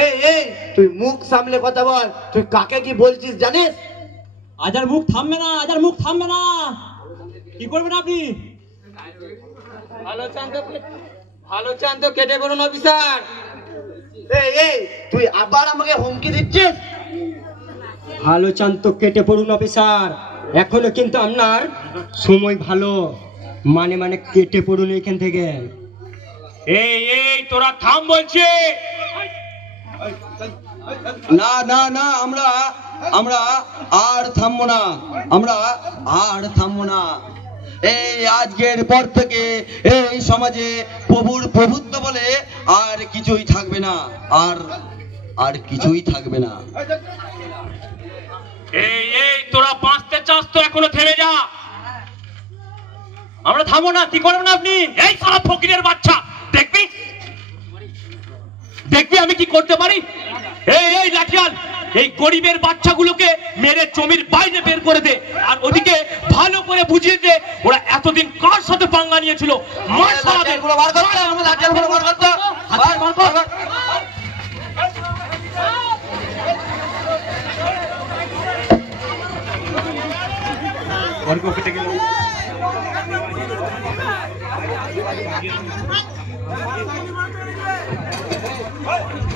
এই এই, তুই মুখ সামলে কথা বল। তুই কাকে কি বলছিস জানিস? আজ আর মুখ থামবে না, আজ আর মুখ থামবে না। কি করবেন আপনি? ভালো চান তো কেটে পড়ুন অফিসার। এই এই, তুই আবার আমাকে হুমকি দিচ্ছিস? ভালো চান তো কেটে পড়ুন অফিসার, এখনো কিন্তু আপনার সময় ভালো, মানে মানে কেটে পড়ুন এখান থেকে। এই এই, তোরা থাম বলছে। না না না, আমরা আমরা আর থামবো না, আমরা আর থামবো না। এই আজকের পর থেকে এই সমাজে প্রভুর প্রভুত্ব বলে আর কিছুই থাকবে না, আর আর কিছুই থাকবে না। এই এই, তোরা বাঁচতে চাস তো এখনো থেমে যা। আমরা থামো না, কি করবেন আপনি? এই সারা ফকিরের বাচ্চা, দেখবি দেখবি আমি কি করতে পারি। এই এই লাঠিয়াল, এই গরিবের বাচ্চাগুলোকে মেরে জমির বাইরে বের করে দে, আর ওদিকে ভালো করে বুঝিয়ে দে ওরা এতদিন কার সাথে পাঙ্গা নিয়েছিল। মার সারাদের বার করতে, আমরা লাঠিয়ালগুলো বার করতে, বার কর। অল্প কেটে গেল।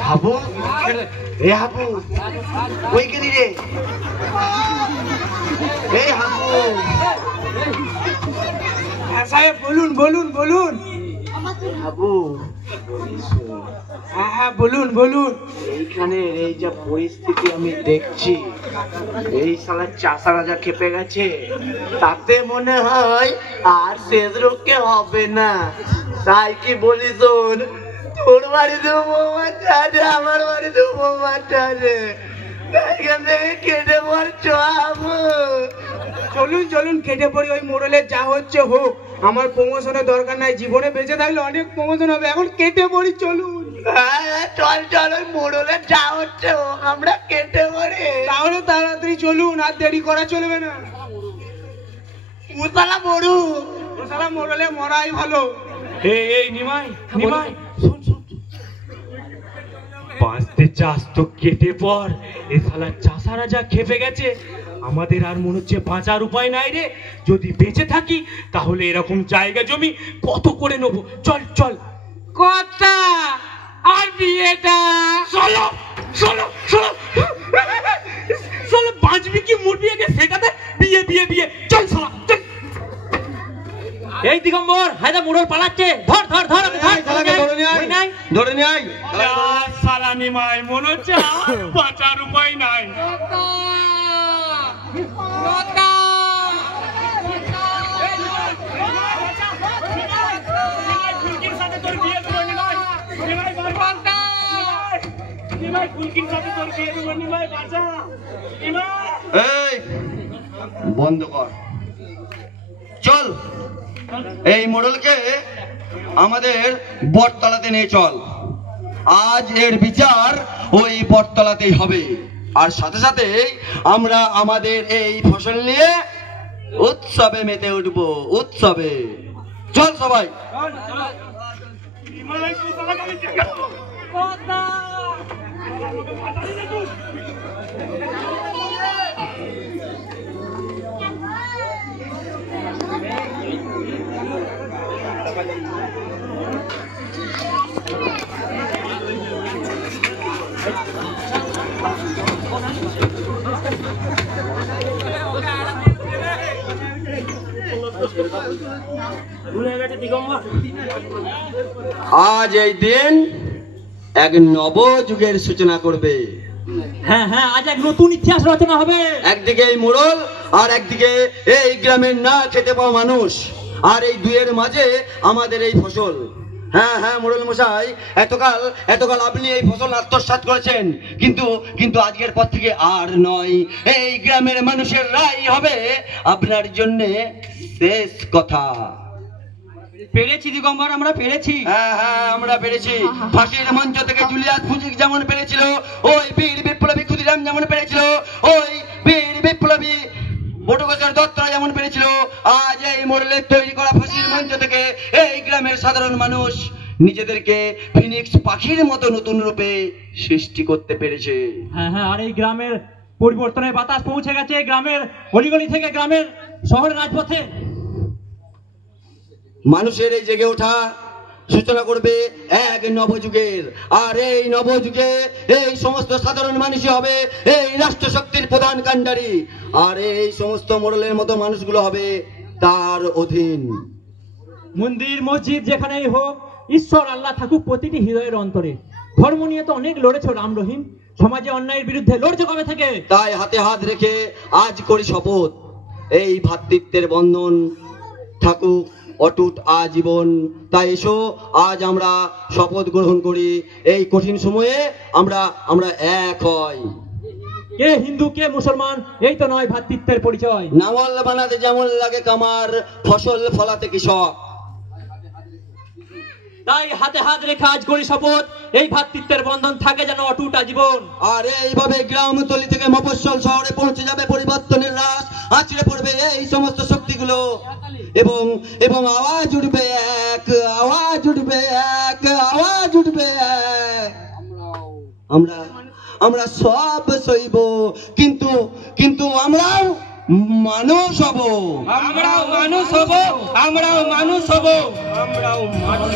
হাবু, এ হাবু, কই গেলি রে? এই হাবু। সাহেব বলুন বলুন বলুন। হাবু, হ্যাঁ হ্যাঁ বলুন বলুন। এইখানে এই যে পরিস্থিতি আমি দেখছি, এই শালা চাষা রাজা খেপে গেছে, তাতে মনে হয় আর শেষ রক্ষে হবে না। তাই কি বলি শোন, তোর বাড়িতে বৌমাটা আছে, আমার বাড়িতে বৌমাটা আছে, এখান থেকে কেটে পর চলুন চলুন কেটে পড়ি, ওই মোড়লের যা হচ্ছে হোক, আমার প্রমোশনের দরকার নাই, জীবনে বেঁচে থাকলে অনেক প্রমোশন হবে, এখন কেটে পড়ি চলুন। চল চল, ওই মোড়লের যা হচ্ছে হোক, আমরা কেটে পড়ি। তাহলে তাড়াতাড়ি চলুন, আর দেরি করা চলবে না। উসালা মরু, উসালা মোড়লে মরাই ভালো। এই নিমাই নিমাই শুন শুন, বাঁচতে চাস তো কেটে পর। এ শালা চাষারা যা খেপে গেছে, আমাদের আর মনে হচ্ছে বাঁচার উপায় নাই রে। যদি বেঁচে থাকি তাহলে এরকম জায়গা জমি কত করে নেবো। চল চল। কথা আর বিয়েটা চলো চলো চলো চলো, বাঁচবি কি মরবি আগে সেটাতে বিয়ে বিয়ে বিয়ে। চল শালা চল। এই দিগম্বর, হায়দা মোড়ল পালাচ্ছে, ধর ধর ধর ধরে নিয়ে আয়। শালা নিমাই, মনে হচ্ছে আর বাঁচার উপায় নাই। এই বন্ধ কর, চল এই মোড়লকে আমাদের বটতলাতে নিয়ে চল। আজ এর বিচার ওই বটতলাতেই হবে, আর সাথে সাথে আমরা আমাদের এই ফসল নিয়ে উৎসবে মেতে উঠবো, উৎসবে। চল সবাই। আজ এই দিন এক নবযুগের সূচনা করবে। হ্যাঁ হ্যাঁ, আজ এক নতুন ইতিহাস রচনা হবে। একদিকে এই মোড়ল, আর একদিকে এই গ্রামের না খেতে পাওয়া মানুষ, আর এই দুয়ের মাঝে আমাদের এই ফসল। হ্যাঁ হ্যাঁ মোড়ল মশাই, এতকাল আপনি এই ফসল আত্মসাৎ করেছেন, কিন্তু আজকের পর থেকে আর নয়। এই গ্রামের মানুষের রায় হবে আপনার জন্য শেষ কথা। পেরেছি দিগম্বর, আমরা পেরেছি। হ্যাঁ হ্যাঁ, আমরা পেরেছি। ফাঁসির মঞ্চ থেকে জুলিয়াস ফুজিক যেমন পেরেছিল, ওই বীর বিপ্লবী ক্ষুদিরাম যেমন পেরেছিল, ওই বীর বিপ্লবী বটুকেশ্বর দত্ত যেমন পেরেছিল, আজ এই মোড়লের তৈরি করা ফাঁসির মঞ্চ থেকে এই গ্রামের সাধারণ মানুষ নিজেদেরকে ফিনিক্স পাখির মতো নতুন রূপে সৃষ্টি করতে পেরেছে। হ্যাঁ হ্যাঁ, আর এই গ্রামের পরিবর্তনের বাতাস পৌঁছে গেছে গ্রামের অলিগলি থেকে গ্রামের শহরের রাজপথে। মানুষের এই জেগে ওঠা সূচনা করবে এক নবযুগের, আর এই নবযুগে এই সমস্ত সাধারণ মানুষই হবে এই রাষ্ট্র শক্তির প্রধান কাণ্ডারি, আর এই সমস্ত মোড়লের মতো মানুষগুলো হবে তার অধীন। মন্দির মসজিদ যেখানেই হোক, ঈশ্বর আল্লাহ থাকুক প্রতিটি হৃদয়ের অন্তরে। ধর্ম নিয়ে তো অনেক লড়েছ রাম রহিম, সমাজে অন্যায়ের বিরুদ্ধে লড়ছে কবে থেকে? তাই হাতে হাত রেখে আজ করি শপথ, এই ভ্রাতৃত্বের বন্ধন থাকুক অটুট আজীবন। তাই এসো আজ আমরা শপথ গ্রহণ করি, এই কঠিন সময়ে আমরা এক হই। কে হিন্দু কে মুসলমান এই তো নয় ভ্রাতৃত্বের পরিচয়। নাওয়াল বানাতে যেমন লাগে কামার, ফসল ফলাতে কৃষক। তাই হাতে হাত রেখে আজ করি শপথ, এই ভ্রাতৃত্বের বন্ধন থাকে যেন অটুট আজীবন। আর এইভাবে গ্রামতলি থেকে মফস্বল শহরে পৌঁছে যাবে পরিবর্তনের রাস, আছড়ে পড়বে এই সমস্ত শক্তিগুলো, এবং আওয়াজ উঠবে এক, আওয়াজ উঠবে এক, আওয়াজ উঠবে এক। আমরা সব সইব, কিন্তু আমরাও মানুষ হব, আমরাও মানুষ হব, আমরাও মানুষ হব, আমরাও মানুষ।